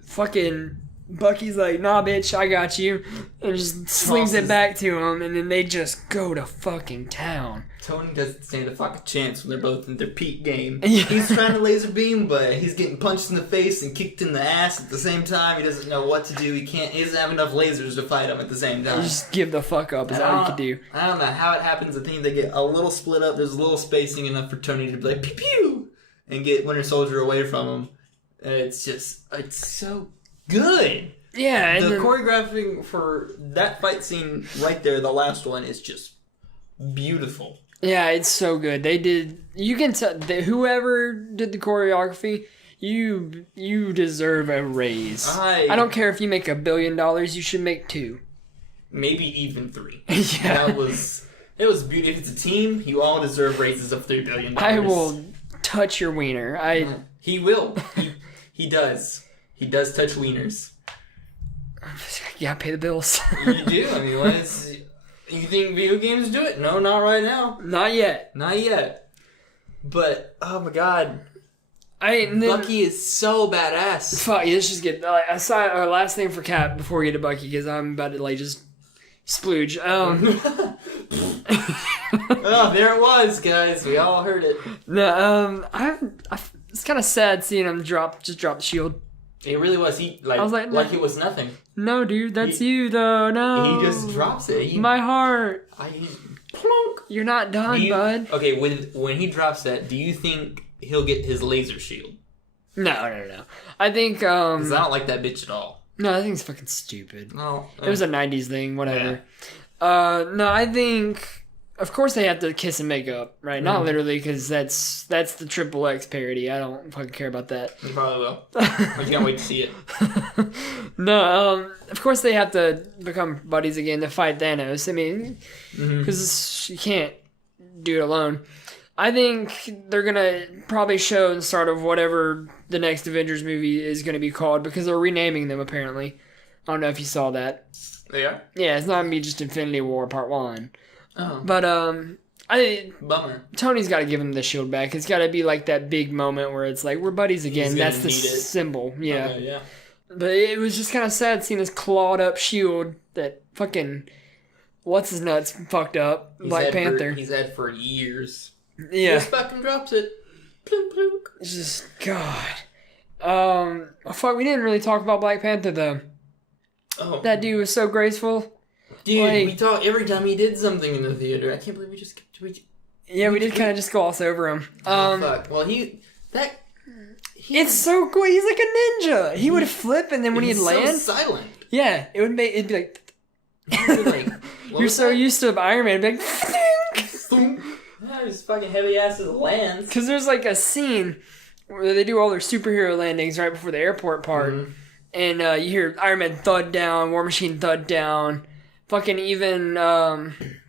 Fucking Bucky's like, nah, bitch, I got you. And just slings it back to him, and then they just go to fucking town. Tony doesn't stand a fucking chance when they're both in their peak game. He's trying to laser beam, but he's getting punched in the face and kicked in the ass at the same time. He doesn't know what to do. He doesn't have enough lasers to fight him at the same time. Just give the fuck up is all you can do. I don't know how it happens. I think they get a little split up. There's a little spacing enough for Tony to be like, pew pew, and get Winter Soldier away from him. And it's so good. Yeah. And the choreographing for that fight scene right there, the last one, is just beautiful. Yeah, it's so good. You can tell whoever did the choreography, you deserve a raise. I don't care if you make $1 billion, you should make 2. Maybe even 3. Yeah. It was beautiful. If it's a team, you all deserve raises of $3 billion. I will touch your wiener. He will. He does. He does touch wieners. Yeah, pay the bills. You do? I mean, you think video games do it? No, not right now. Not yet. Not yet. But, oh my god. Bucky is so badass. Fuck, let's just get... our last thing for Cap before we get to Bucky, because I'm about to, just splooge. Oh, there it was, guys. We all heard it. No, it's kind of sad seeing him drop the shield. It really was. I was like it was nothing. No, dude, that's you, though. No. He just drops it. My heart. Plonk. You're not done, bud. Okay, when he drops that, do you think he'll get his laser shield? No. I think 'Cause I don't like that bitch at all. no, I think it's fucking stupid. No, It was a '90s thing, whatever. No, I think of course they have to kiss and make up, right? Not literally, because that's the Triple X parody. I don't fucking care about that. You probably will. I can't wait to see it. No, of course they have to become buddies again to fight Thanos. I mean, because you can't do it alone. I think they're gonna probably show the start of whatever the next Avengers movie is gonna be called, because they're renaming them apparently. I don't know if you saw that. Yeah. Yeah, it's not gonna be just Infinity War Part 1. Oh. But Bummer. Tony's got to give him the shield back. It's got to be like that big moment where it's like we're buddies again. That's the symbol. Yeah. Okay, yeah. But it was just kind of sad seeing this clawed up shield that fucking what's his nuts fucked up. Black Panther. He's had for years. Yeah. Just fucking drops it. Plunk, plunk. It's just God. Fuck. We didn't really talk about Black Panther though. Oh. That dude was so graceful. Dude, like, we talk every time he did something in the theater. I can't believe we just. We did kind of just gloss over him. Fuck. Well, it's so cool. He's like a ninja. He would flip, and then when he'd land, so silent. yeah, it'd be like. You're so used to Iron Man, it'd be like. Yeah, just fucking heavy ass as it lands. Because there's like a scene where they do all their superhero landings right before the airport part, and you hear Iron Man thud down, War Machine thud down, fucking even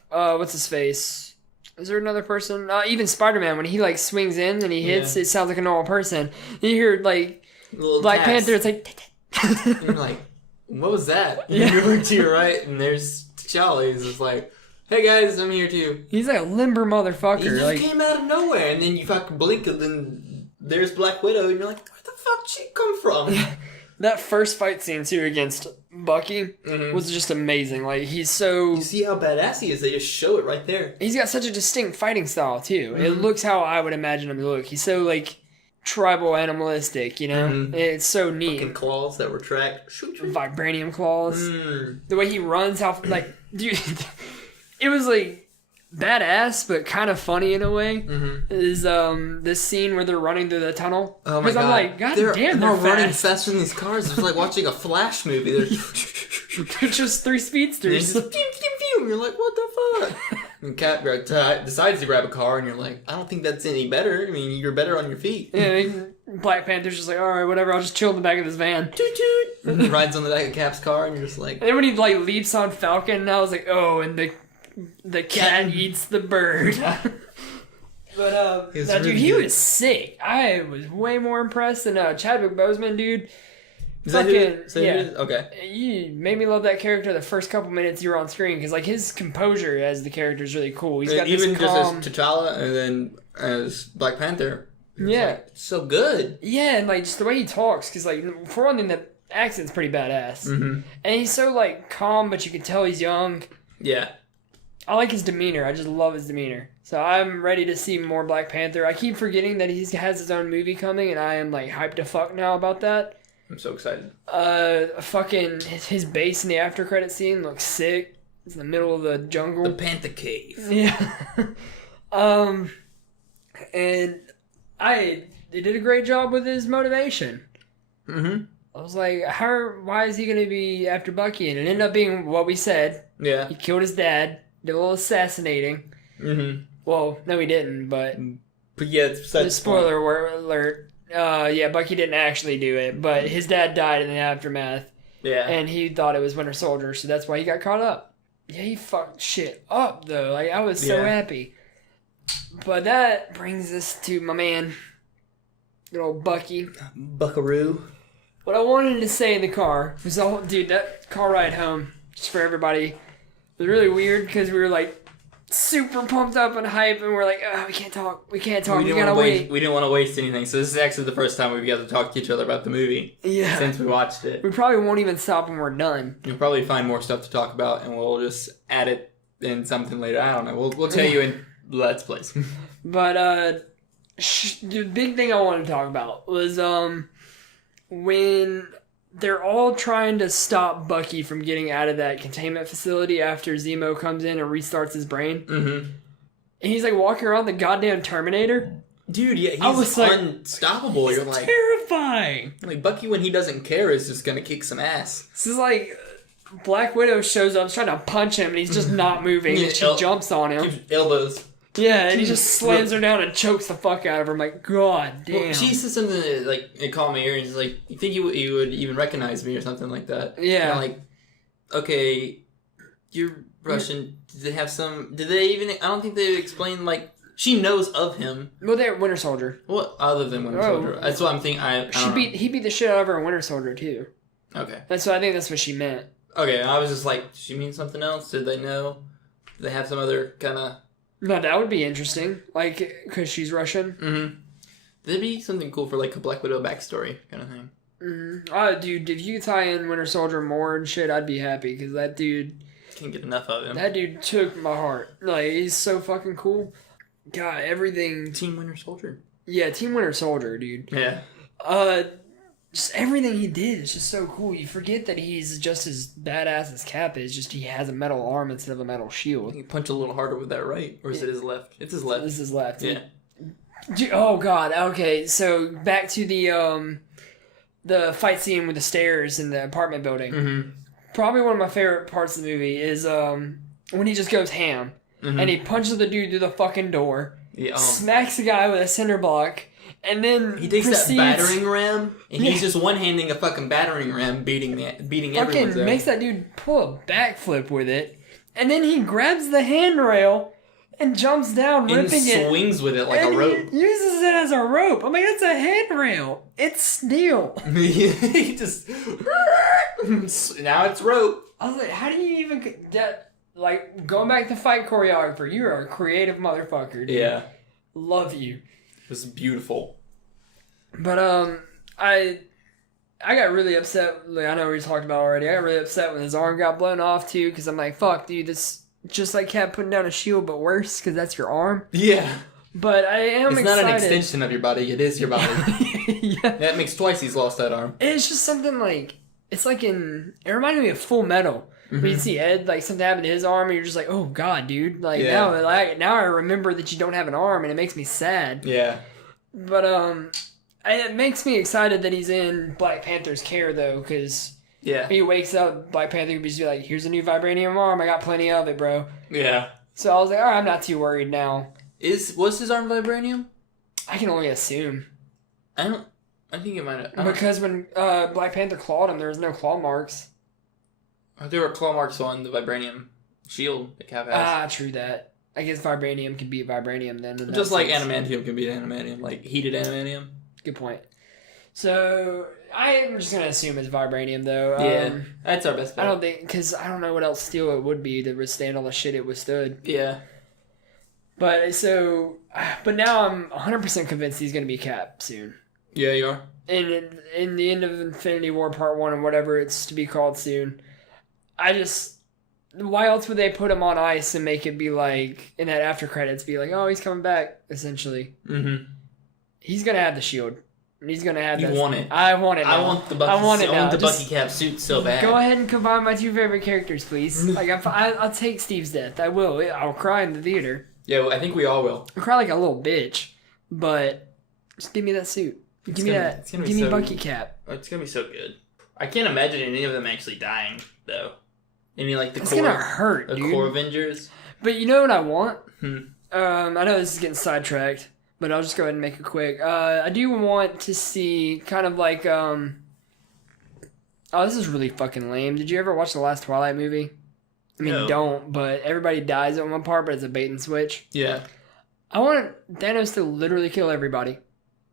what's his face? Is there another person? Even Spider-Man, when he like swings in and he hits, it sounds like a normal person. You hear like Black Panther, it's like. And you're like, what was that? And you look to your right, and there's T'Challa. He's just like, hey guys, I'm here too. He's like a limber motherfucker. He just came out of nowhere, and then you fucking blink, and then there's Black Widow, and you're like, where the fuck did she come from? That first fight scene too against Bucky was just amazing. Like he's so. You see how badass he is? They just show it right there. He's got such a distinct fighting style too. It looks how I would imagine him to look. He's so like tribal, animalistic. You know, it's so neat. Fucking claws that retract. Vibranium claws. The way he runs, how like dude, it was like badass, but kind of funny in a way. Is this scene where they're running through the tunnel? Oh my god! I'm like, they're running fast. faster than these cars. It's like watching a Flash movie. They're just three speedsters. Just, pew, pew, pew. You're like, what the fuck? And Cap decides to grab a car, and you're like, I don't think that's any better. I mean, you're better on your feet. Yeah, Black Panther's just like, all right, whatever. I'll just chill in the back of this van. Toot toot. And he rides on the back of Cap's car, and you're just like. And then when he like leaps on Falcon, I was like, oh, and the cat eats the bird. But that dude, he was sick. I was way more impressed than Chadwick Boseman, dude. Okay. You made me love that character the first couple minutes you were on screen, because like his composure as the character is really cool. He's got even this calm... just as T'Challa and then as Black Panther. Yeah, like, so good. Yeah, and like just the way he talks, because like for one thing, the accent's pretty badass, and he's so like calm, but you can tell he's young. Yeah. I like his demeanor. I just love his demeanor. So I'm ready to see more Black Panther. I keep forgetting that he has his own movie coming, and I am like hyped to fuck now about that. I'm so excited. Fucking his base in the after credit scene looks sick. It's in the middle of the jungle. The Panther Cave. Yeah. And they did a great job with his motivation. I was like, why is he going to be after Bucky? And it ended up being what we said. Yeah. He killed his dad. Did a little assassinating. Well, no, he didn't, but yeah, it's spoiler alert. Yeah, Bucky didn't actually do it, but his dad died in the aftermath. Yeah. And he thought it was Winter Soldier, so that's why he got caught up. Yeah, he fucked shit up, though. Like, I was so happy. But that brings us to my man, good old Bucky. Buckaroo. What I wanted to say in the car was, dude, that car ride home, just for everybody, was really weird, because we were, like, super pumped up and hype, and we're like, oh, we can't talk, we gotta wait. We didn't want to waste anything, so this is actually the first time we've got to talk to each other about the movie. Yeah. Since we watched it. We probably won't even stop when we're done. You'll probably find more stuff to talk about, and we'll just add it in something later. I don't know. We'll tell you in Let's Plays. But, the big thing I wanted to talk about was, when they're all trying to stop Bucky from getting out of that containment facility after Zemo comes in and restarts his brain. And he's like walking around the goddamn Terminator. Dude, yeah, I was he's like, unstoppable. You're like terrifying. Like Bucky when he doesn't care is just gonna kick some ass. This is like Black Widow shows up trying to punch him and he's just not moving and she jumps on him. Elbows. Yeah, and he just slams her down and chokes the fuck out of her. I'm like, God damn. Well, she said something that, like, it caught my ear and she's like, you think you would even recognize me or something like that? Yeah. And I'm like, okay, you're Russian. Did they even, I don't think they explained, like, she knows of him. Well, they're Winter Soldier. What other than Winter Soldier? That's what I'm thinking. He beat the shit out of her in Winter Soldier, too. Okay. I think that's what she meant. Okay, I was just like, does she mean something else? Did they know? Did they have some other kind of... No, that would be interesting. Like, because she's Russian. Mm-hmm. That'd be something cool for, like, a Black Widow backstory kind of thing. Mm-hmm. Dude, if you tie in Winter Soldier more and shit, I'd be happy. Because that dude... Can't get enough of him. That dude took my heart. Like, he's so fucking cool. God, everything... Team Winter Soldier. Yeah, Team Winter Soldier, dude. Yeah. Just everything he did is just so cool. You forget that he's just as badass as Cap is, just he has a metal arm instead of a metal shield. He punch a little harder with that right, or is it his left? It's his left. This is his left. Yeah. Oh God. Okay, so back to the fight scene with the stairs in the apartment building. Mm-hmm. Probably one of my favorite parts of the movie is when he just goes ham and he punches the dude through the fucking door, smacks the guy with a cinder block. And then he takes that battering ram, and he's just one-handing a fucking battering ram, beating everyone's ass. Makes that dude pull a backflip with it, and then he grabs the handrail and jumps down, ripping it. And swings with it like a rope. He uses it as a rope. I'm like, that's a handrail. It's steel. He just... now it's rope. I was like, how do you even... Like, going back to fight choreographer, you're a creative motherfucker, dude. Yeah. Love you. It was beautiful. But I got really upset. Like, I know we talked about already. I got really upset when his arm got blown off too, because I'm like, fuck, dude, this just like Cap putting down a shield, but worse, because that's your arm. Yeah. But I am excited. It's not an extension of your body. It is your body. Yeah. That makes twice he's lost that arm. It's just something like it's like it reminded me of Full Metal. When you see Ed, like something happened to his arm, and you're just like, "Oh God, dude!" Like now I remember that you don't have an arm, and it makes me sad. Yeah. But it makes me excited that he's in Black Panther's care though, because he wakes up, Black Panther could be like, "Here's a new vibranium arm. I got plenty of it, bro." Yeah. So I was like, "All right, I'm not too worried now." Was his arm vibranium? I can only assume. I think it might have. Because when Black Panther clawed him, there was no claw marks. There were claw marks on the vibranium shield that Cap has. Ah, true that. I guess vibranium can be vibranium then. Just like adamantium can be adamantium, like heated adamantium. Good point. So I'm just gonna assume it's vibranium though. Yeah, that's our best bet. I don't think because I don't know what else steel it would be to withstand all the shit it withstood. Yeah. But now I'm 100% convinced he's gonna be Cap soon. Yeah, you are. In the end of Infinity War Part 1 or whatever it's to be called soon. Why else would they put him on ice and make it be like, in that after credits, be like, oh, he's coming back, essentially. Mm-hmm. He's going to have the shield. He's going to have that. You want it. I want it now. I want the Bucky Cap suit so bad. Go ahead and combine my two favorite characters, please. Like, I'll take Steve's death. I will. I'll cry in the theater. Yeah, well, I think we all will. I'll cry like a little bitch, but just give me that suit. Give me Bucky Cap. It's going to be so good. I can't imagine any of them actually dying, though. Any like the it's gonna hurt, dude. Core Avengers. But you know what I want? I know this is getting sidetracked, but I'll just go ahead and make it quick. I do want to see kind of like oh, this is really fucking lame. Did you ever watch the last Twilight movie? I mean, don't, but everybody dies at one part, but it's a bait and switch. Yeah. I want Thanos to literally kill everybody.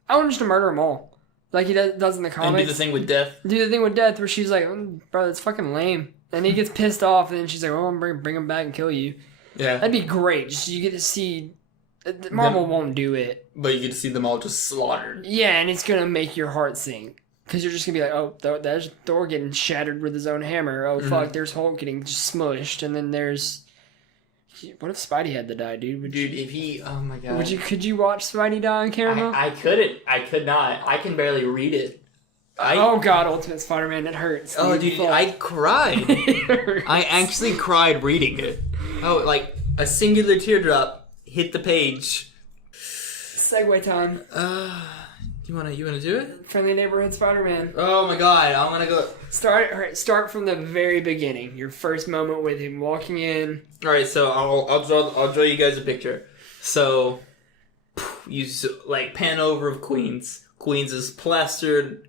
I want him just to murder them all. Like he does in the comics. And do the thing with death. Do the thing with death where she's like, bro, that's fucking lame. And he gets pissed off, and then she's like, "Oh, I'm bring him back and kill you." Yeah, that'd be great. Just you get to see. Marvel won't do it, but you get to see them all just slaughtered. Yeah, and it's gonna make your heart sink because you're just gonna be like, "Oh, there's Thor getting shattered with his own hammer. Oh fuck, there's Hulk getting just smushed, and then there's what if Spidey had to die, dude? If he, oh my god, could you watch Spidey die on camera? I couldn't. I could not. I can barely read it. Oh god, Ultimate Spider-Man, it hurts. Oh dude, I cried. I actually cried reading it. Oh, like a singular teardrop hit the page. Segue time. You wanna do it? Friendly Neighborhood Spider-Man. Oh my god, I'm gonna go. Start from the very beginning. Your first moment with him walking in. All right, so I'll draw you guys a picture. So you like pan over of Queens. Queens is plastered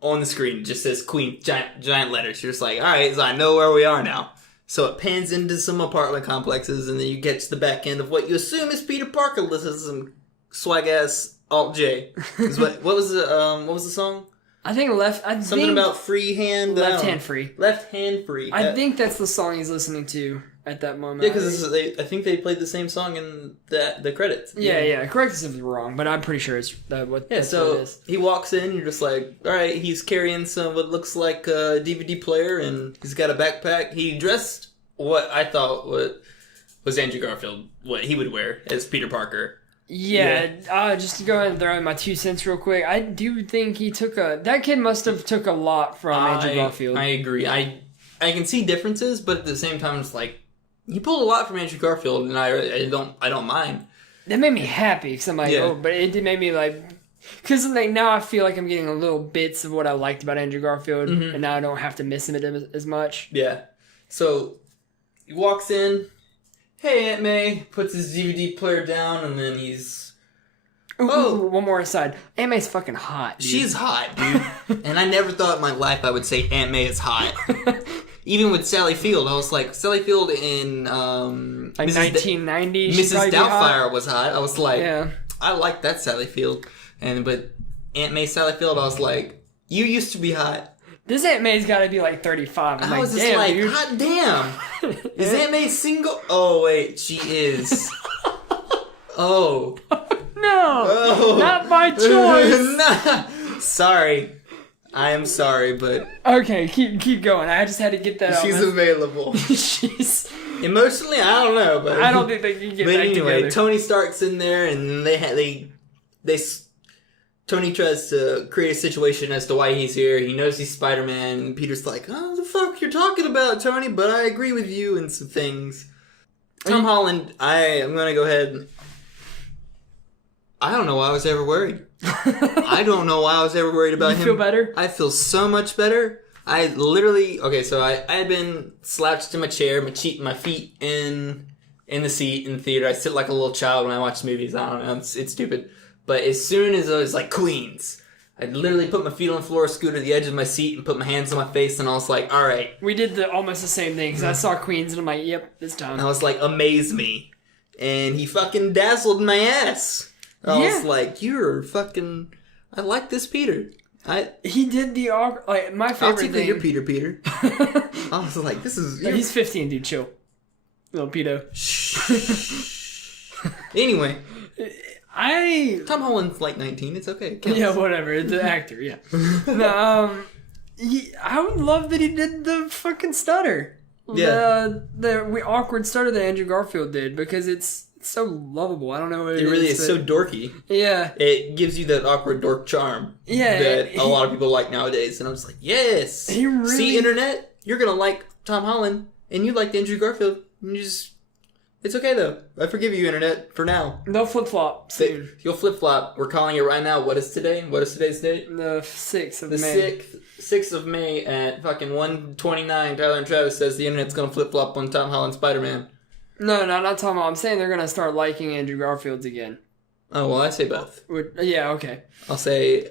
on the screen. It just says Queen, giant letters. You're just like, all right, so I know where we are now. So it pans into some apartment complexes, and then you get to the back end of what you assume is Peter Parker. This is some swag ass Alt J. What was the song? I think something about free hand. Left hand free. Left hand free. I think that's the song he's listening to at that moment. Yeah, because I think they played the same song in the credits. Yeah. Correct us if I'm wrong, but I'm pretty sure it's what. Yeah, so what it is. He walks in. You're just like, all right. He's carrying some what looks like a DVD player, and he's got a backpack. He dressed what I thought was Andrew Garfield, what he would wear as Peter Parker. Yeah. Just to go ahead and throw in my 2 cents real quick, I do think he took that kid must have took a lot from Andrew Garfield. I agree. I can see differences, but at the same time, it's like he pulled a lot from Andrew Garfield, and I don't mind. That made me happy because I'm like, but it did make me like, because like now I feel like I'm getting a little bits of what I liked about Andrew Garfield, and now I don't have to miss him as much. Yeah. So he walks in. Hey, Aunt May, puts his DVD player down, and then he's... Ooh, one more aside. Aunt May's fucking hot, dude. She's hot, dude. And I never thought in my life I would say Aunt May is hot. Even with Sally Field, I was like, Sally Field in... like 1990, Mrs. Doubtfire was hot. I was like, yeah. I like that Sally Field. But Aunt May Sally Field, I was like, you used to be hot. This Aunt May's got to be like 35. I was just like, dude. hot damn. Is Aunt May single? Oh, wait, she is. Oh. No. Not by choice. Nah. Sorry. I am sorry, but... Okay, keep going. I just had to get that out. She's available. She's... Emotionally, I don't know, but... I don't think they can get back together. Tony Stark's in there, and they Tony tries to create a situation as to why he's here. He knows he's Spider-Man, and Peter's like, oh, the fuck you're talking about, Tony, but I agree with you in some things. Tom Holland, I'm going to go ahead and... I don't know why I was ever worried. I don't know why I was ever worried about him. You feel better? I feel so much better. I literally... Okay, so I had been slouched in my chair, my feet in the seat in the theater. I sit like a little child when I watch movies. I don't know. It's stupid. But as soon as I was like, Queens, I literally put my feet on the floor, scooted to the edge of my seat, and put my hands on my face, and I was like, all right. We did almost the same thing, because I saw Queens, and I'm like, yep, this time. And I was like, amaze me. And he fucking dazzled my ass. I was like, you're fucking... I like this Peter. He did the... Like, my favorite thing... I'll take your Peter. I was like, this is... He's 15, dude, chill. Little pedo. Anyway... Tom Holland's like 19. It's okay. It yeah, whatever. It's an actor. Yeah. No, I would love that he did the fucking stutter. Yeah. The awkward stutter that Andrew Garfield did, because it's so lovable. I don't know what it is. It really is so dorky. Yeah. It gives you that awkward dork charm. Yeah. That a lot of people like nowadays. And I was like, yes. He really... See, internet, you're gonna like Tom Holland, and you liked Andrew Garfield. And you just... It's okay, though. I forgive you, internet, for now. They'll flip-flop soon. You'll flip-flop. We're calling it right now. What is today? What is today's date? The 6th of May. The 6th of May at fucking 1:29. Tyler and Travis says the internet's going to flip-flop on Tom Holland Spider-Man. No, not Tom Holland. I'm saying they're going to start liking Andrew Garfield's again. Oh, well, I say both. Yeah, okay. I'll say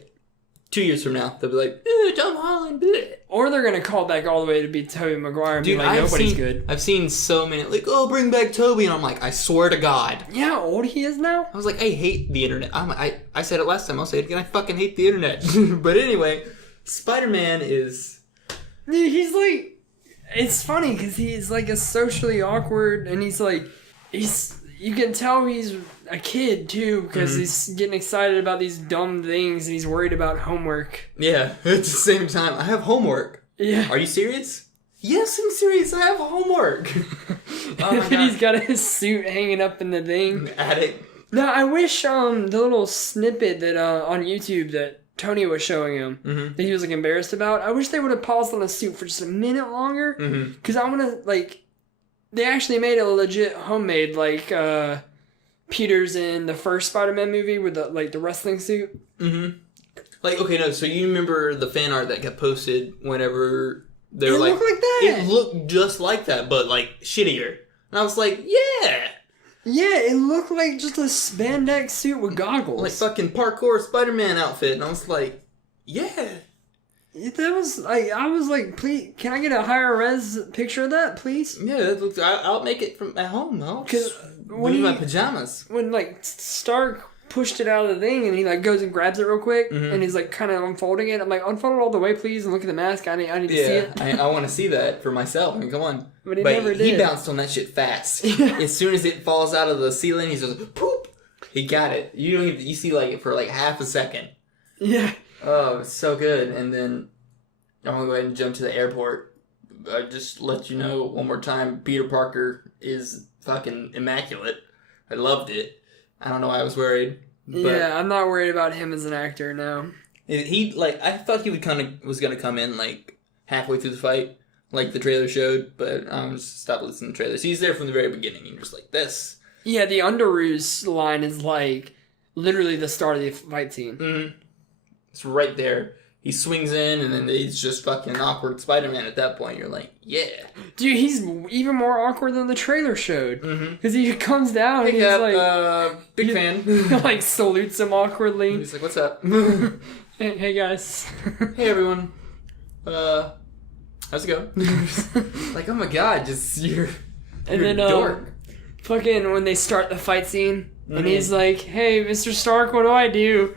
2 years from now, they'll be like, Tom Holland, bleh. Or they're going to call back all the way to be Tobey Maguire and be like, nobody's good. I've seen so many, like, oh, bring back Tobey, and I'm like, I swear to God. Yeah, how old he is now? I was like, I hate the internet. I said it last time, I'll say it again, I fucking hate the internet. But anyway, Spider-Man is... He's like... It's funny, because he's like a socially awkward, and he's like... You can tell he's a kid, too, because he's getting excited about these dumb things, and he's worried about homework. Yeah, at the same time, I have homework. Yeah. Are you serious? Yes, I'm serious, I have homework. And then he's got his suit hanging up in the thing. Attic. No, I wish the little snippet that on YouTube that Tony was showing him, that he was like embarrassed about, I wish they would have paused on the suit for just a minute longer, because I want to, like... They actually made a legit homemade, like, Peter's in the first Spider-Man movie with the wrestling suit. Mm-hmm. Like, okay, no, so you remember the fan art that got posted whenever they were It looked like that. It looked just like that, but like shittier. And I was like, yeah. Yeah, it looked like just a spandex suit with goggles. Like fucking parkour Spider-Man outfit. And I was like, yeah. That was like, I was like, please, can I get a higher res picture of that, please? Yeah, that looks, I'll make it from at home. I'll Because when in my pajamas. When like Stark pushed it out of the thing and he like goes and grabs it real quick and he's like kind of unfolding it. I'm like, unfold it all the way, please, and look at the mask. I need to see it. I want to see that for myself. I mean, come on. But he never did. He bounced on that shit fast. As soon as it falls out of the ceiling, he's just poop. He got it. You don't even, you see like it for like half a second. Yeah. Oh, it's so good. And then I'm gonna go ahead and jump to the airport. I just let you know one more time, Peter Parker is fucking immaculate. I loved it. I don't know why I was worried. But yeah, I'm not worried about him as an actor, no. He like I thought he was gonna come in like halfway through the fight, like the trailer showed, but just stopped listening to trailers. He's there from the very beginning, and you're just like this. Yeah, the Underoos line is like literally the start of the fight scene. Mm-hmm. It's right there. He swings in, and then he's just fucking awkward Spider-Man at that point. You're like, yeah. Dude, he's even more awkward than the trailer showed. Because he comes down and he's like... big fan. like, salutes him awkwardly. He's like, what's up? hey, guys. Hey, everyone. How's it going? Like, oh my god, you're and then, dork. Fucking when they start the fight scene, and he's like, hey, Mr. Stark, what do I do?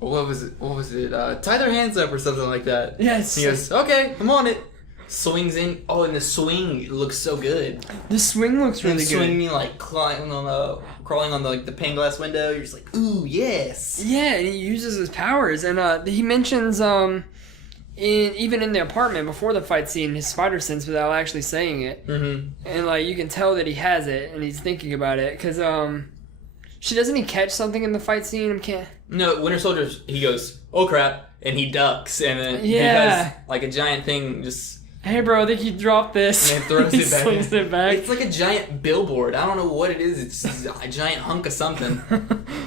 What was it? Tie their hands up or something like that. Yes. He goes, okay, I'm on it. Swings in. Oh, and the swing looks so good. The swing looks really good. Swinging like crawling on the pane glass window. You're just like, ooh, yes. Yeah, and he uses his powers, and he mentions even in the apartment before the fight scene his spider sense without actually saying it. Mm-hmm. And like you can tell that he has it and he's thinking about it because doesn't he catch something in the fight scene? No, Winter Soldier, he goes, oh crap, and he ducks, and then he has like a giant thing just... Hey bro, I think you dropped this. And then throws it back. Slings it back. It's like a giant billboard. I don't know what it is. It's a giant hunk of something.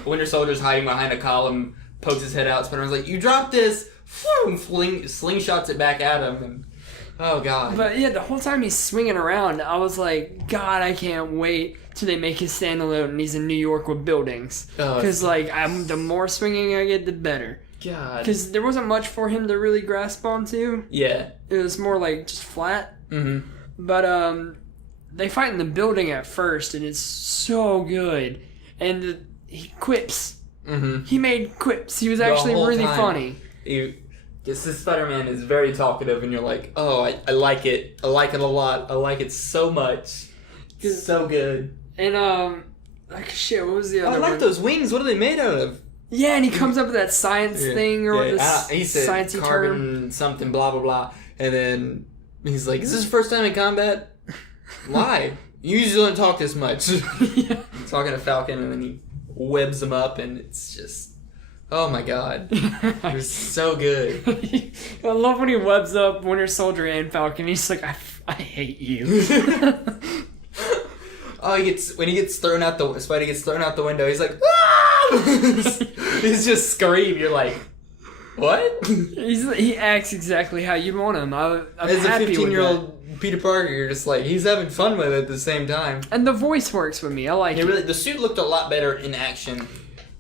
Winter Soldier's hiding behind a column, pokes his head out, Spider-Man's like, you dropped this! And slingshots it back at him, and... Oh, God. But, yeah, the whole time he's swinging around, I was like, God, I can't wait till they make his standalone and he's in New York with buildings. Because, the more swinging I get, the better. God. Because there wasn't much for him to really grasp onto. Yeah. It was more, just flat. Mm-hmm. But, they fight in the building at first, and it's so good. And he quips. Mm-hmm. He made quips. He was actually really funny. This Spider-Man is very talkative, and you're like, oh, I like it. I like it a lot. I like it so much. It's so good. And, shit, what was the other one? I like those wings. What are they made out of? Yeah, and he comes up with that science thing, or he said sciencey carbon term. Something, blah, blah, blah. And then he's like, is this your first time in combat? Why? You usually don't talk this much. Yeah. Talking to Falcon, and then he webs him up, and it's just... Oh my god. It was so good. I love when he webs up Winter Soldier and Falcon. He's like, I hate you. Oh, when he gets thrown out Spidey gets thrown out the window, he's like, ah! He's just scream. You're like, what? He acts exactly how you want him. I'm As happy a 15-year-old Peter Parker, you're just like, he's having fun with it at the same time. And the voice works with me. I like it. Really, the suit looked a lot better in action.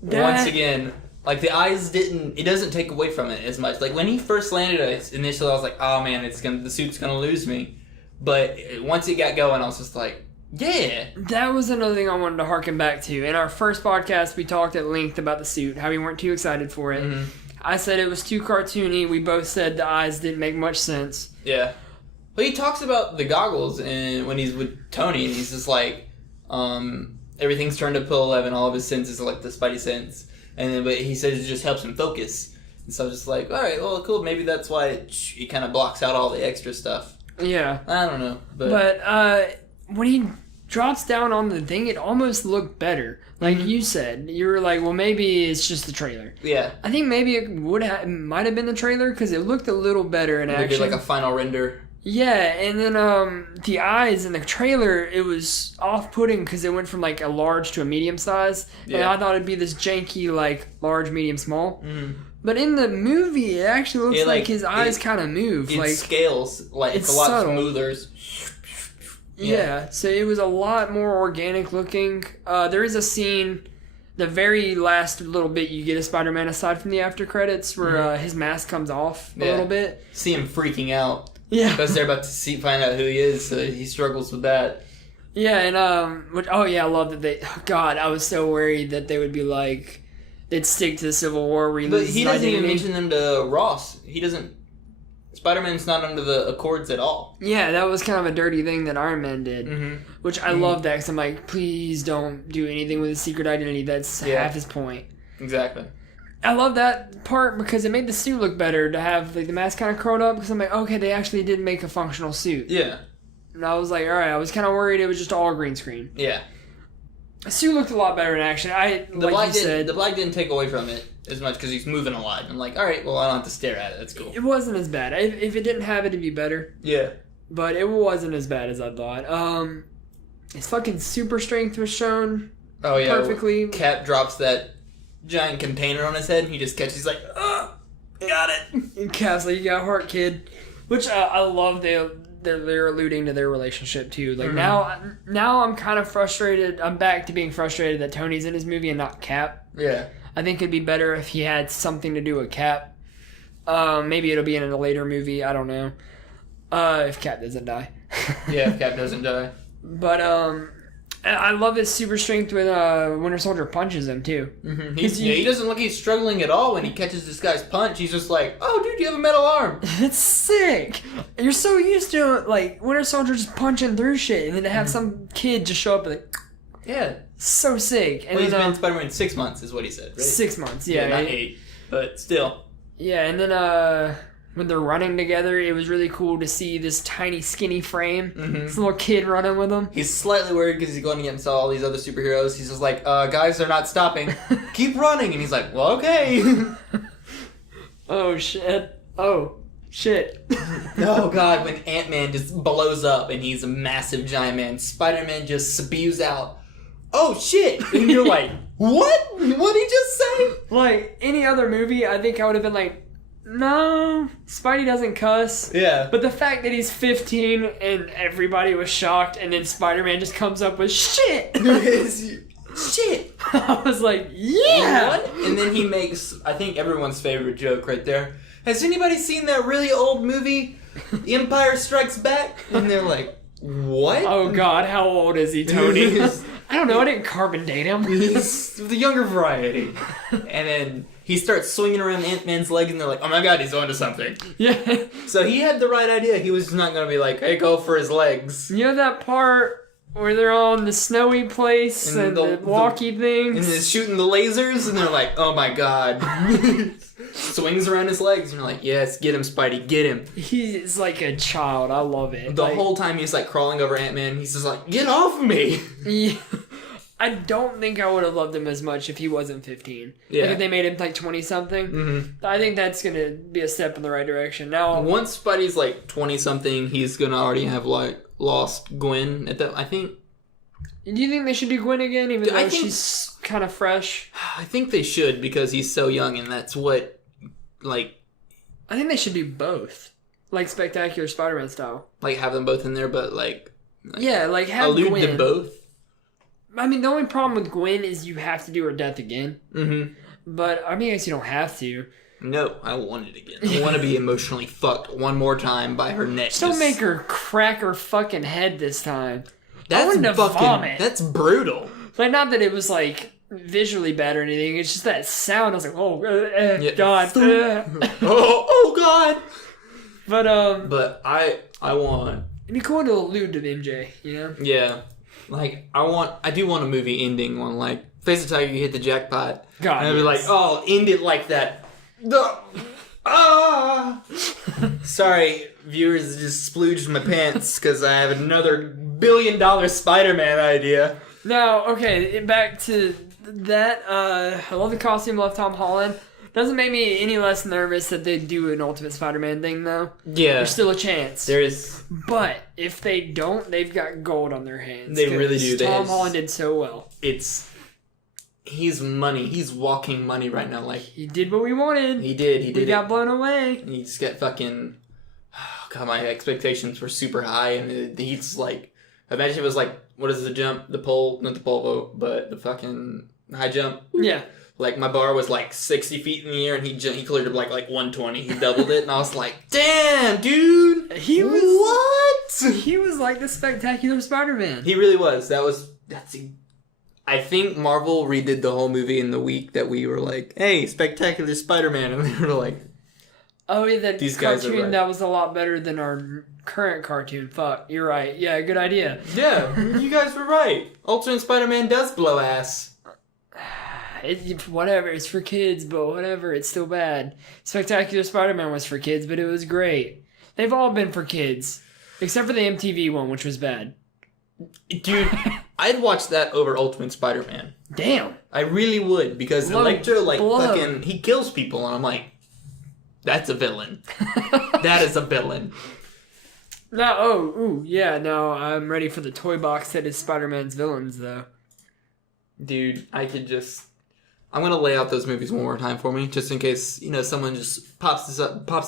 Once again... Like, the eyes it doesn't take away from it as much. Like, when he first landed, initially I was like, oh man, the suit's gonna lose me. But once it got going, I was just like, yeah. That was another thing I wanted to harken back to. In our first podcast, we talked at length about the suit, how we weren't too excited for it. Mm-hmm. I said it was too cartoony. We both said the eyes didn't make much sense. Yeah. But he talks about the goggles and when he's with Tony, and he's just like, everything's turned up to 11, all of his senses are like the Spidey sense. But he says it just helps him focus. And so I was just like, all right, well, cool. Maybe that's why it kind of blocks out all the extra stuff. Yeah. I don't know. But when he drops down on the thing, it almost looked better. Like you said, you were like, well, maybe it's just the trailer. Yeah. I think maybe it might have been the trailer because it looked a little better in action. Maybe like a final render. Yeah, and then the eyes in the trailer, it was off-putting because it went from like a large to a medium size, and Yeah. I thought it'd be this janky like large, medium, small. Mm-hmm. But in the movie, it actually looks It, like like, his eyes kind of move. It Like scales. Like, it's a lot subtle. smoother. Yeah, so it was a lot more organic looking. There is a scene, the very last little bit you get of Spider-Man aside from the after credits, where his mask comes off a little bit. See him freaking out. Yeah, Because they're about to find out who he is, so he struggles with that. yeah, and I love that they. Oh God, I was so worried that they would be like, they'd stick to the Civil War where he But loses he doesn't identity. even mention them to Ross. He doesn't. Spider-Man's not under the Accords at all. Yeah, that was kind of a dirty thing that Iron Man did, which I love that because I'm like, please don't do anything with his secret identity. That's half his point. Exactly. I love that part because it made the suit look better to have like the mask kind of curled up because I'm like, okay, they actually did make a functional suit. Yeah. And I was like, all right, I was kind of worried it was just all green screen. Yeah. The suit looked a lot better in action. The black didn't take away from it as much because he's moving a lot. I'm like, all right, well, I don't have to stare at it. That's cool. It wasn't as bad. If it didn't have it, it'd be better. Yeah. But it wasn't as bad as I thought. His fucking super strength was shown perfectly. Cap drops that giant container on his head, and he just catches. He's like, oh, got it. And Cap's like, you got heart, kid. Which I love. They're alluding to their relationship too. Like now I'm kind of frustrated. I'm back to being frustrated that Tony's in his movie and not Cap. Yeah. I think it'd be better if he had something to do with Cap. Maybe it'll be in a later movie. I don't know. If Cap doesn't die. Yeah, if Cap doesn't die. But I love his super strength when Winter Soldier punches him too. Mm-hmm. He doesn't look like he's struggling at all when he catches this guy's punch. He's just like, oh, dude, you have a metal arm. It's sick. You're so used to like Winter Soldier just punching through shit, and then to have some kid just show up and like, yeah, so sick. And well, he's then, been Spider-Man 6 months, is what he said, right? 6 months, yeah, not 8, but still. Yeah, and then when they're running together, it was really cool to see this tiny, skinny frame. This little kid running with him. He's slightly worried because he's going against all these other superheroes. He's just like, guys, they're not stopping. Keep running. And he's like, well, okay. Oh, shit. Oh, shit. Oh, God, when Ant-Man just blows up and he's a massive giant man, Spider-Man just spews out, oh, shit. And you're like, what? What'd he just say? Like, any other movie, I think I would have been like, no, Spidey doesn't cuss. Yeah. But the fact that he's 15 and everybody was shocked and then Spider-Man just comes up with shit. Shit. I was like, yeah. What? And then he makes, I think, everyone's favorite joke right there. Has anybody seen that really old movie, The Empire Strikes Back? And they're like, what? Oh, God, how old is he, Tony? I don't know, I didn't carbon date him. He's the younger variety. And then he starts swinging around Ant-Man's leg, and they're like, oh my God, he's onto something. Yeah. So he had the right idea. He was not going to be like, hey, go for his legs. You know that part where they're on the snowy place and the walkie things? And they're shooting the lasers, and they're like, oh my God. Swings around his legs, and you're like, yes, get him, Spidey, get him. He's like a child. I love it. The whole time he's like crawling over Ant-Man, he's just like, get off me. Yeah. I don't think I would have loved him as much if he wasn't 15. Yeah. Like if they made him like 20-something. Mm-hmm. I think that's going to be a step in the right direction. Now, once Spidey's like 20-something, he's going to already have like lost Gwen at that, I think. Do you think they should do Gwen again, even though she's kind of fresh? I think they should, because he's so young, and that's what, like... I think they should do both. Like Spectacular Spider-Man style. Like, have them both in there, but, like yeah, like, have allude Gwen. to both. I mean, the only problem with Gwen is you have to do her death again. Mm-hmm. But, I mean, I guess you don't have to. No, I want it again. I want to be emotionally fucked one more time by her neck. Just don't make her crack her fucking head this time. That's I fucking vomit. That's brutal. Like, not that it was, like, visually bad or anything. It's just that sound. I was like, oh, Yeah. God. oh, God. But I want... it'd be cool to allude to MJ, you know? Yeah. Like, I do want a movie ending one, like, Face the Tiger, you hit the jackpot. God, and I'd be like, oh, end it like that. Sorry, viewers, just splooged my pants because I have another $1 billion Spider-Man idea. Now, okay, back to that. I love the costume, love Tom Holland. Doesn't make me any less nervous that they do an Ultimate Spider-Man thing, though. Yeah. There's still a chance. There is. But if they don't, they've got gold on their hands. They really do. Tom Holland did so well. He's money. He's walking money right now. Like, he did what we wanted. He did. We got blown away. He just got fucking... Oh, God, my expectations were super high. And he's like... Imagine it was like, what is the jump? The pole? Not the pole vault, but the fucking high jump. Yeah. Like, my bar was like 60 feet in the air, and he cleared it like 120. He doubled it, and I was like, damn, dude! What? He was like the Spectacular Spider-Man. He really was. I think Marvel redid the whole movie in the week that we were like, hey, Spectacular Spider-Man, and they were like... Oh, yeah, that These guys cartoon, are right. that was a lot better than our current cartoon. Fuck, you're right. Yeah, good idea. Yeah, you guys were right. Ultimate Spider-Man does blow ass. Whatever, it's for kids, but whatever, it's still bad. Spectacular Spider-Man was for kids, but it was great. They've all been for kids. Except for the MTV one, which was bad. Dude, I'd watch that over Ultimate Spider-Man. Damn. I really would, because Electro, fucking, he kills people, and I'm like, that's a villain. That is a villain. No, I'm ready for the toy box that is Spider-Man's villains, though. Dude, I'm gonna lay out those movies one more time for me, just in case, someone just pops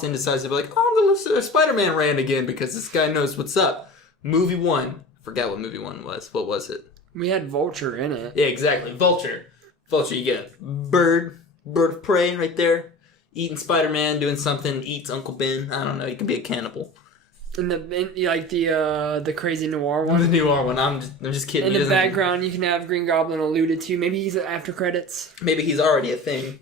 in, decides to be like, oh, I'm gonna listen to a Spider-Man rant again, because this guy knows what's up. Movie 1. Forgot what movie 1 was. What was it? We had Vulture in it. Yeah, exactly. Vulture, you get a bird of prey right there, eating Spider-Man, doing something, eats Uncle Ben. I don't know, he can be a cannibal. The crazy noir one? The noir one, I'm just kidding. In the background, you can have Green Goblin alluded to. Maybe he's after credits. Maybe he's already a thing.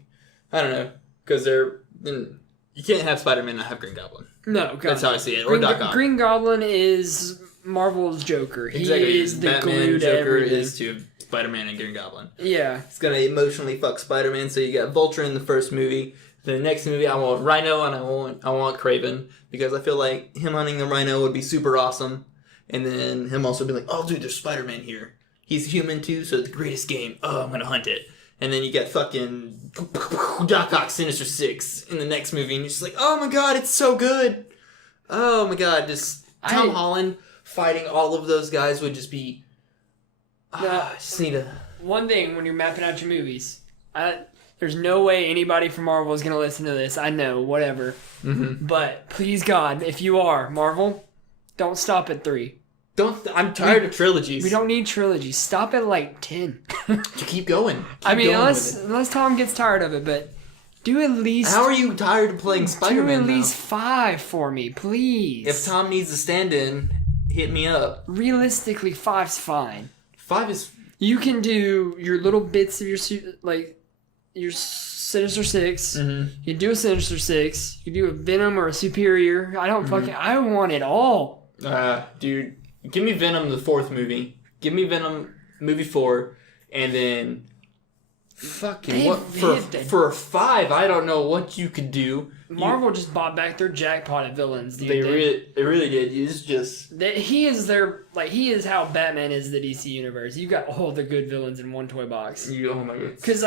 I don't know. Because you can't have Spider-Man and not have Green Goblin. No, God. That's how I see it. Or Doc Ock. Green Goblin is Marvel's Joker. Exactly. He is the Batman, glue to Joker everything. is to Spider-Man and Green Goblin. Yeah. It's gonna emotionally fuck Spider-Man. So you got Vulture in the first movie. The next movie, I want Rhino and I want Kraven, because I feel like him hunting the Rhino would be super awesome. And then him also being like, oh, dude, there's Spider-Man here. He's human too, so it's the greatest game. Oh, I'm gonna hunt it. And then you get fucking Doc Ock Sinister Six in the next movie, and you're just like, oh my god, it's so good. Oh my god, just Tom Holland fighting all of those guys would just be... I just need a... One thing, when you're mapping out your movies, there's no way anybody from Marvel is going to listen to this. I know, whatever. Mm-hmm. But please, God, if you are Marvel, don't stop at 3. I'm tired of trilogies. We don't need trilogies. Stop at like 10. To keep going. Unless Tom gets tired of it, but do at least... How are you tired of playing Spider-Man Do at least 5 for me, please. If Tom needs a stand-in, hit me up. Realistically, 5's fine. 5 is... You can do your little bits of your Sinister Six. Mm-hmm. You can do a Sinister Six. You can do a Venom or a Superior. I want it all. Dude, give me Venom the 4th movie. Give me Venom movie 4, and then fucking for a 5, I don't know what you could do. Marvel just bought back their jackpot of villains. Dude. They really did. It's just he is how Batman is the DC universe. You got all the good villains in one toy box. Oh my god. Because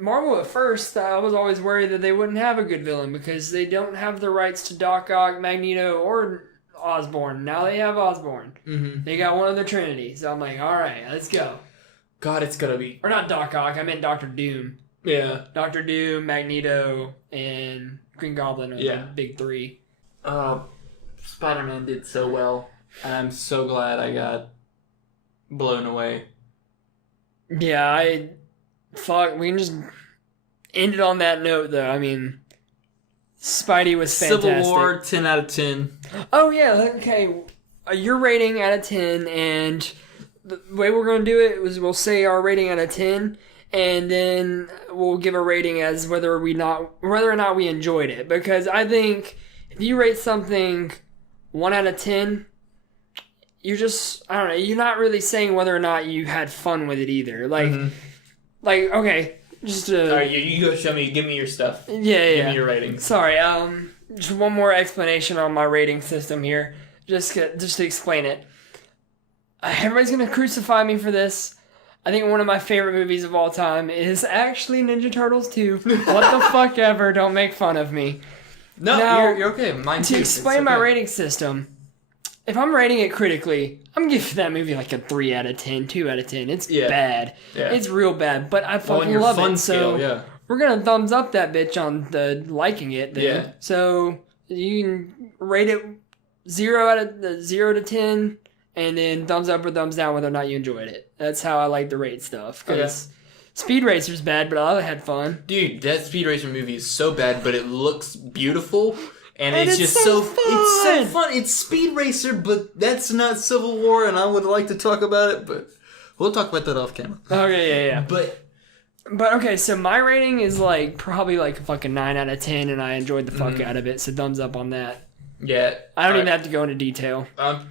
Marvel at first, I was always worried that they wouldn't have a good villain because they don't have the rights to Doc Ock, Magneto, or Osborn. Now they have Osborn. Mm-hmm. They got one of their Trinity. So I'm like, all right, let's go. God, it's gonna be... Or not Doc Ock, I meant Doctor Doom. Yeah. Doctor Doom, Magneto, and Green Goblin are the big 3. Spider-Man did so well, and I'm so glad I got blown away. Yeah, we can just end it on that note, though. Spidey was fantastic. Civil War, 10 out of 10. Oh, yeah, okay. Your rating out of 10, and... The way we're going to do it is we'll say our rating out of 10, and then we'll give a rating as whether or not we enjoyed it. Because I think if you rate something 1 out of 10, you're just, I don't know, you're not really saying whether or not you had fun with it either. Okay, just all right, you go show me, give me your stuff. Yeah. Give me your ratings. Sorry, just one more explanation on my rating system here, just to explain it. Everybody's going to crucify me for this. I think one of my favorite movies of all time is actually Ninja Turtles 2. What the fuck ever, don't make fun of me. No, Now, you're okay. Mine too. To explain my rating system, if I'm rating it critically, I'm giving that movie like a 3 out of 10, 2 out of 10. It's bad. Yeah. It's real bad, but I fucking love it. Scale, so we're going to thumbs up that bitch on the liking it then. Yeah. So you can rate it 0 to 10 and then thumbs up or thumbs down whether or not you enjoyed it. That's how I like to rate stuff. Because Speed Racer's bad, but I had fun. Dude, that Speed Racer movie is so bad, but it looks beautiful. And it's just so fun. It's so fun. It's Speed Racer, but that's not Civil War, and I would like to talk about it, but we'll talk about that off camera. Okay, yeah. But okay, so my rating is like probably like a fucking 9 out of 10, and I enjoyed the fuck out of it, so thumbs up on that. Yeah. I don't even have to go into detail. I'm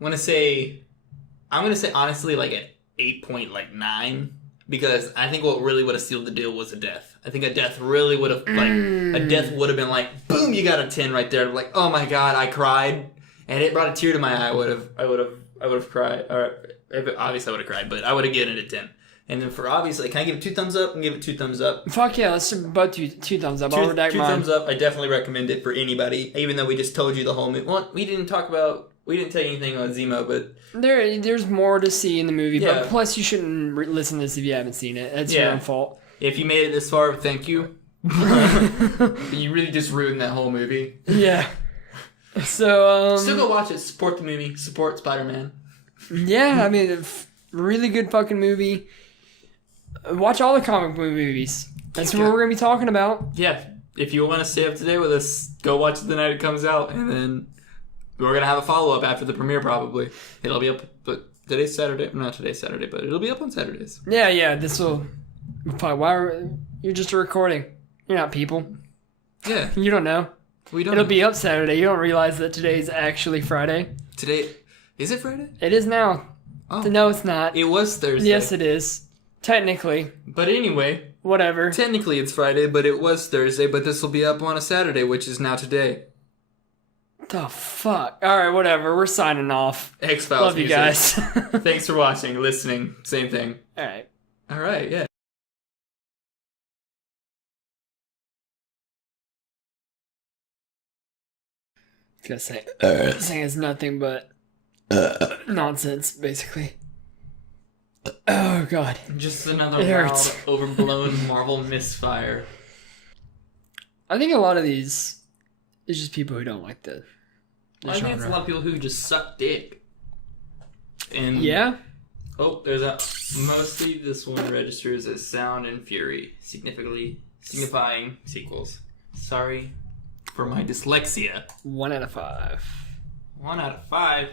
gonna say honestly like an 8.9. Because I think what really would have sealed the deal was a death. I think a death really would have, a death would have been like, boom, you got a 10 right there. Like, oh my god, I cried. And it brought a tear to my eye. I would have cried. Or, obviously I would have cried, but I would have given it a 10. And then for obviously, can I give it 2 thumbs up? And give it 2 thumbs up. Fuck yeah, let's both two thumbs up. I'll redact 2 mine. thumbs up. I definitely recommend it for anybody. Even though we just told you the whole movie. Well, we didn't tell you anything about Zemo, but there's more to see in the movie. But plus, you shouldn't listen to this if you haven't seen it. That's your own fault. If you made it this far, thank you. You really just ruined that whole movie. Yeah. So still go watch it. Support the movie. Support Spider-Man. Yeah, I mean, really good fucking movie. Watch all the comic book movies. That's what we're gonna be talking about. Yeah. If you want to stay up to date with us, go watch it the night it comes out, and then we're going to have a follow-up after the premiere, probably. It'll be up, but today's Saturday. Not today's Saturday, but it'll be up on Saturdays. Yeah, this will... You're just a recording. You're not people. Yeah. You don't know. We don't It'll be up Saturday. You don't realize that today's actually Friday. Today... Is it Friday? It is now. Oh. No, it's not. It was Thursday. Yes, it is. Technically. But anyway... Whatever. Technically it's Friday, but it was Thursday, but this will be up on a Saturday, which is now today. The fuck? Alright, whatever. We're signing off. X-Files Love music. you guys. Thanks for watching, listening. Same thing. Alright, yeah. I was gonna say, this thing is nothing but nonsense, basically. Oh, God. Just another loud, overblown Marvel misfire. I think a lot of these is just people who don't like the I think it's a lot of people who just suck dick. And yeah? Oh, there's a... Mostly this one registers as Sound and Fury, signifying sequels. Sorry for my dyslexia. 1 out of 5. 1 out of 5?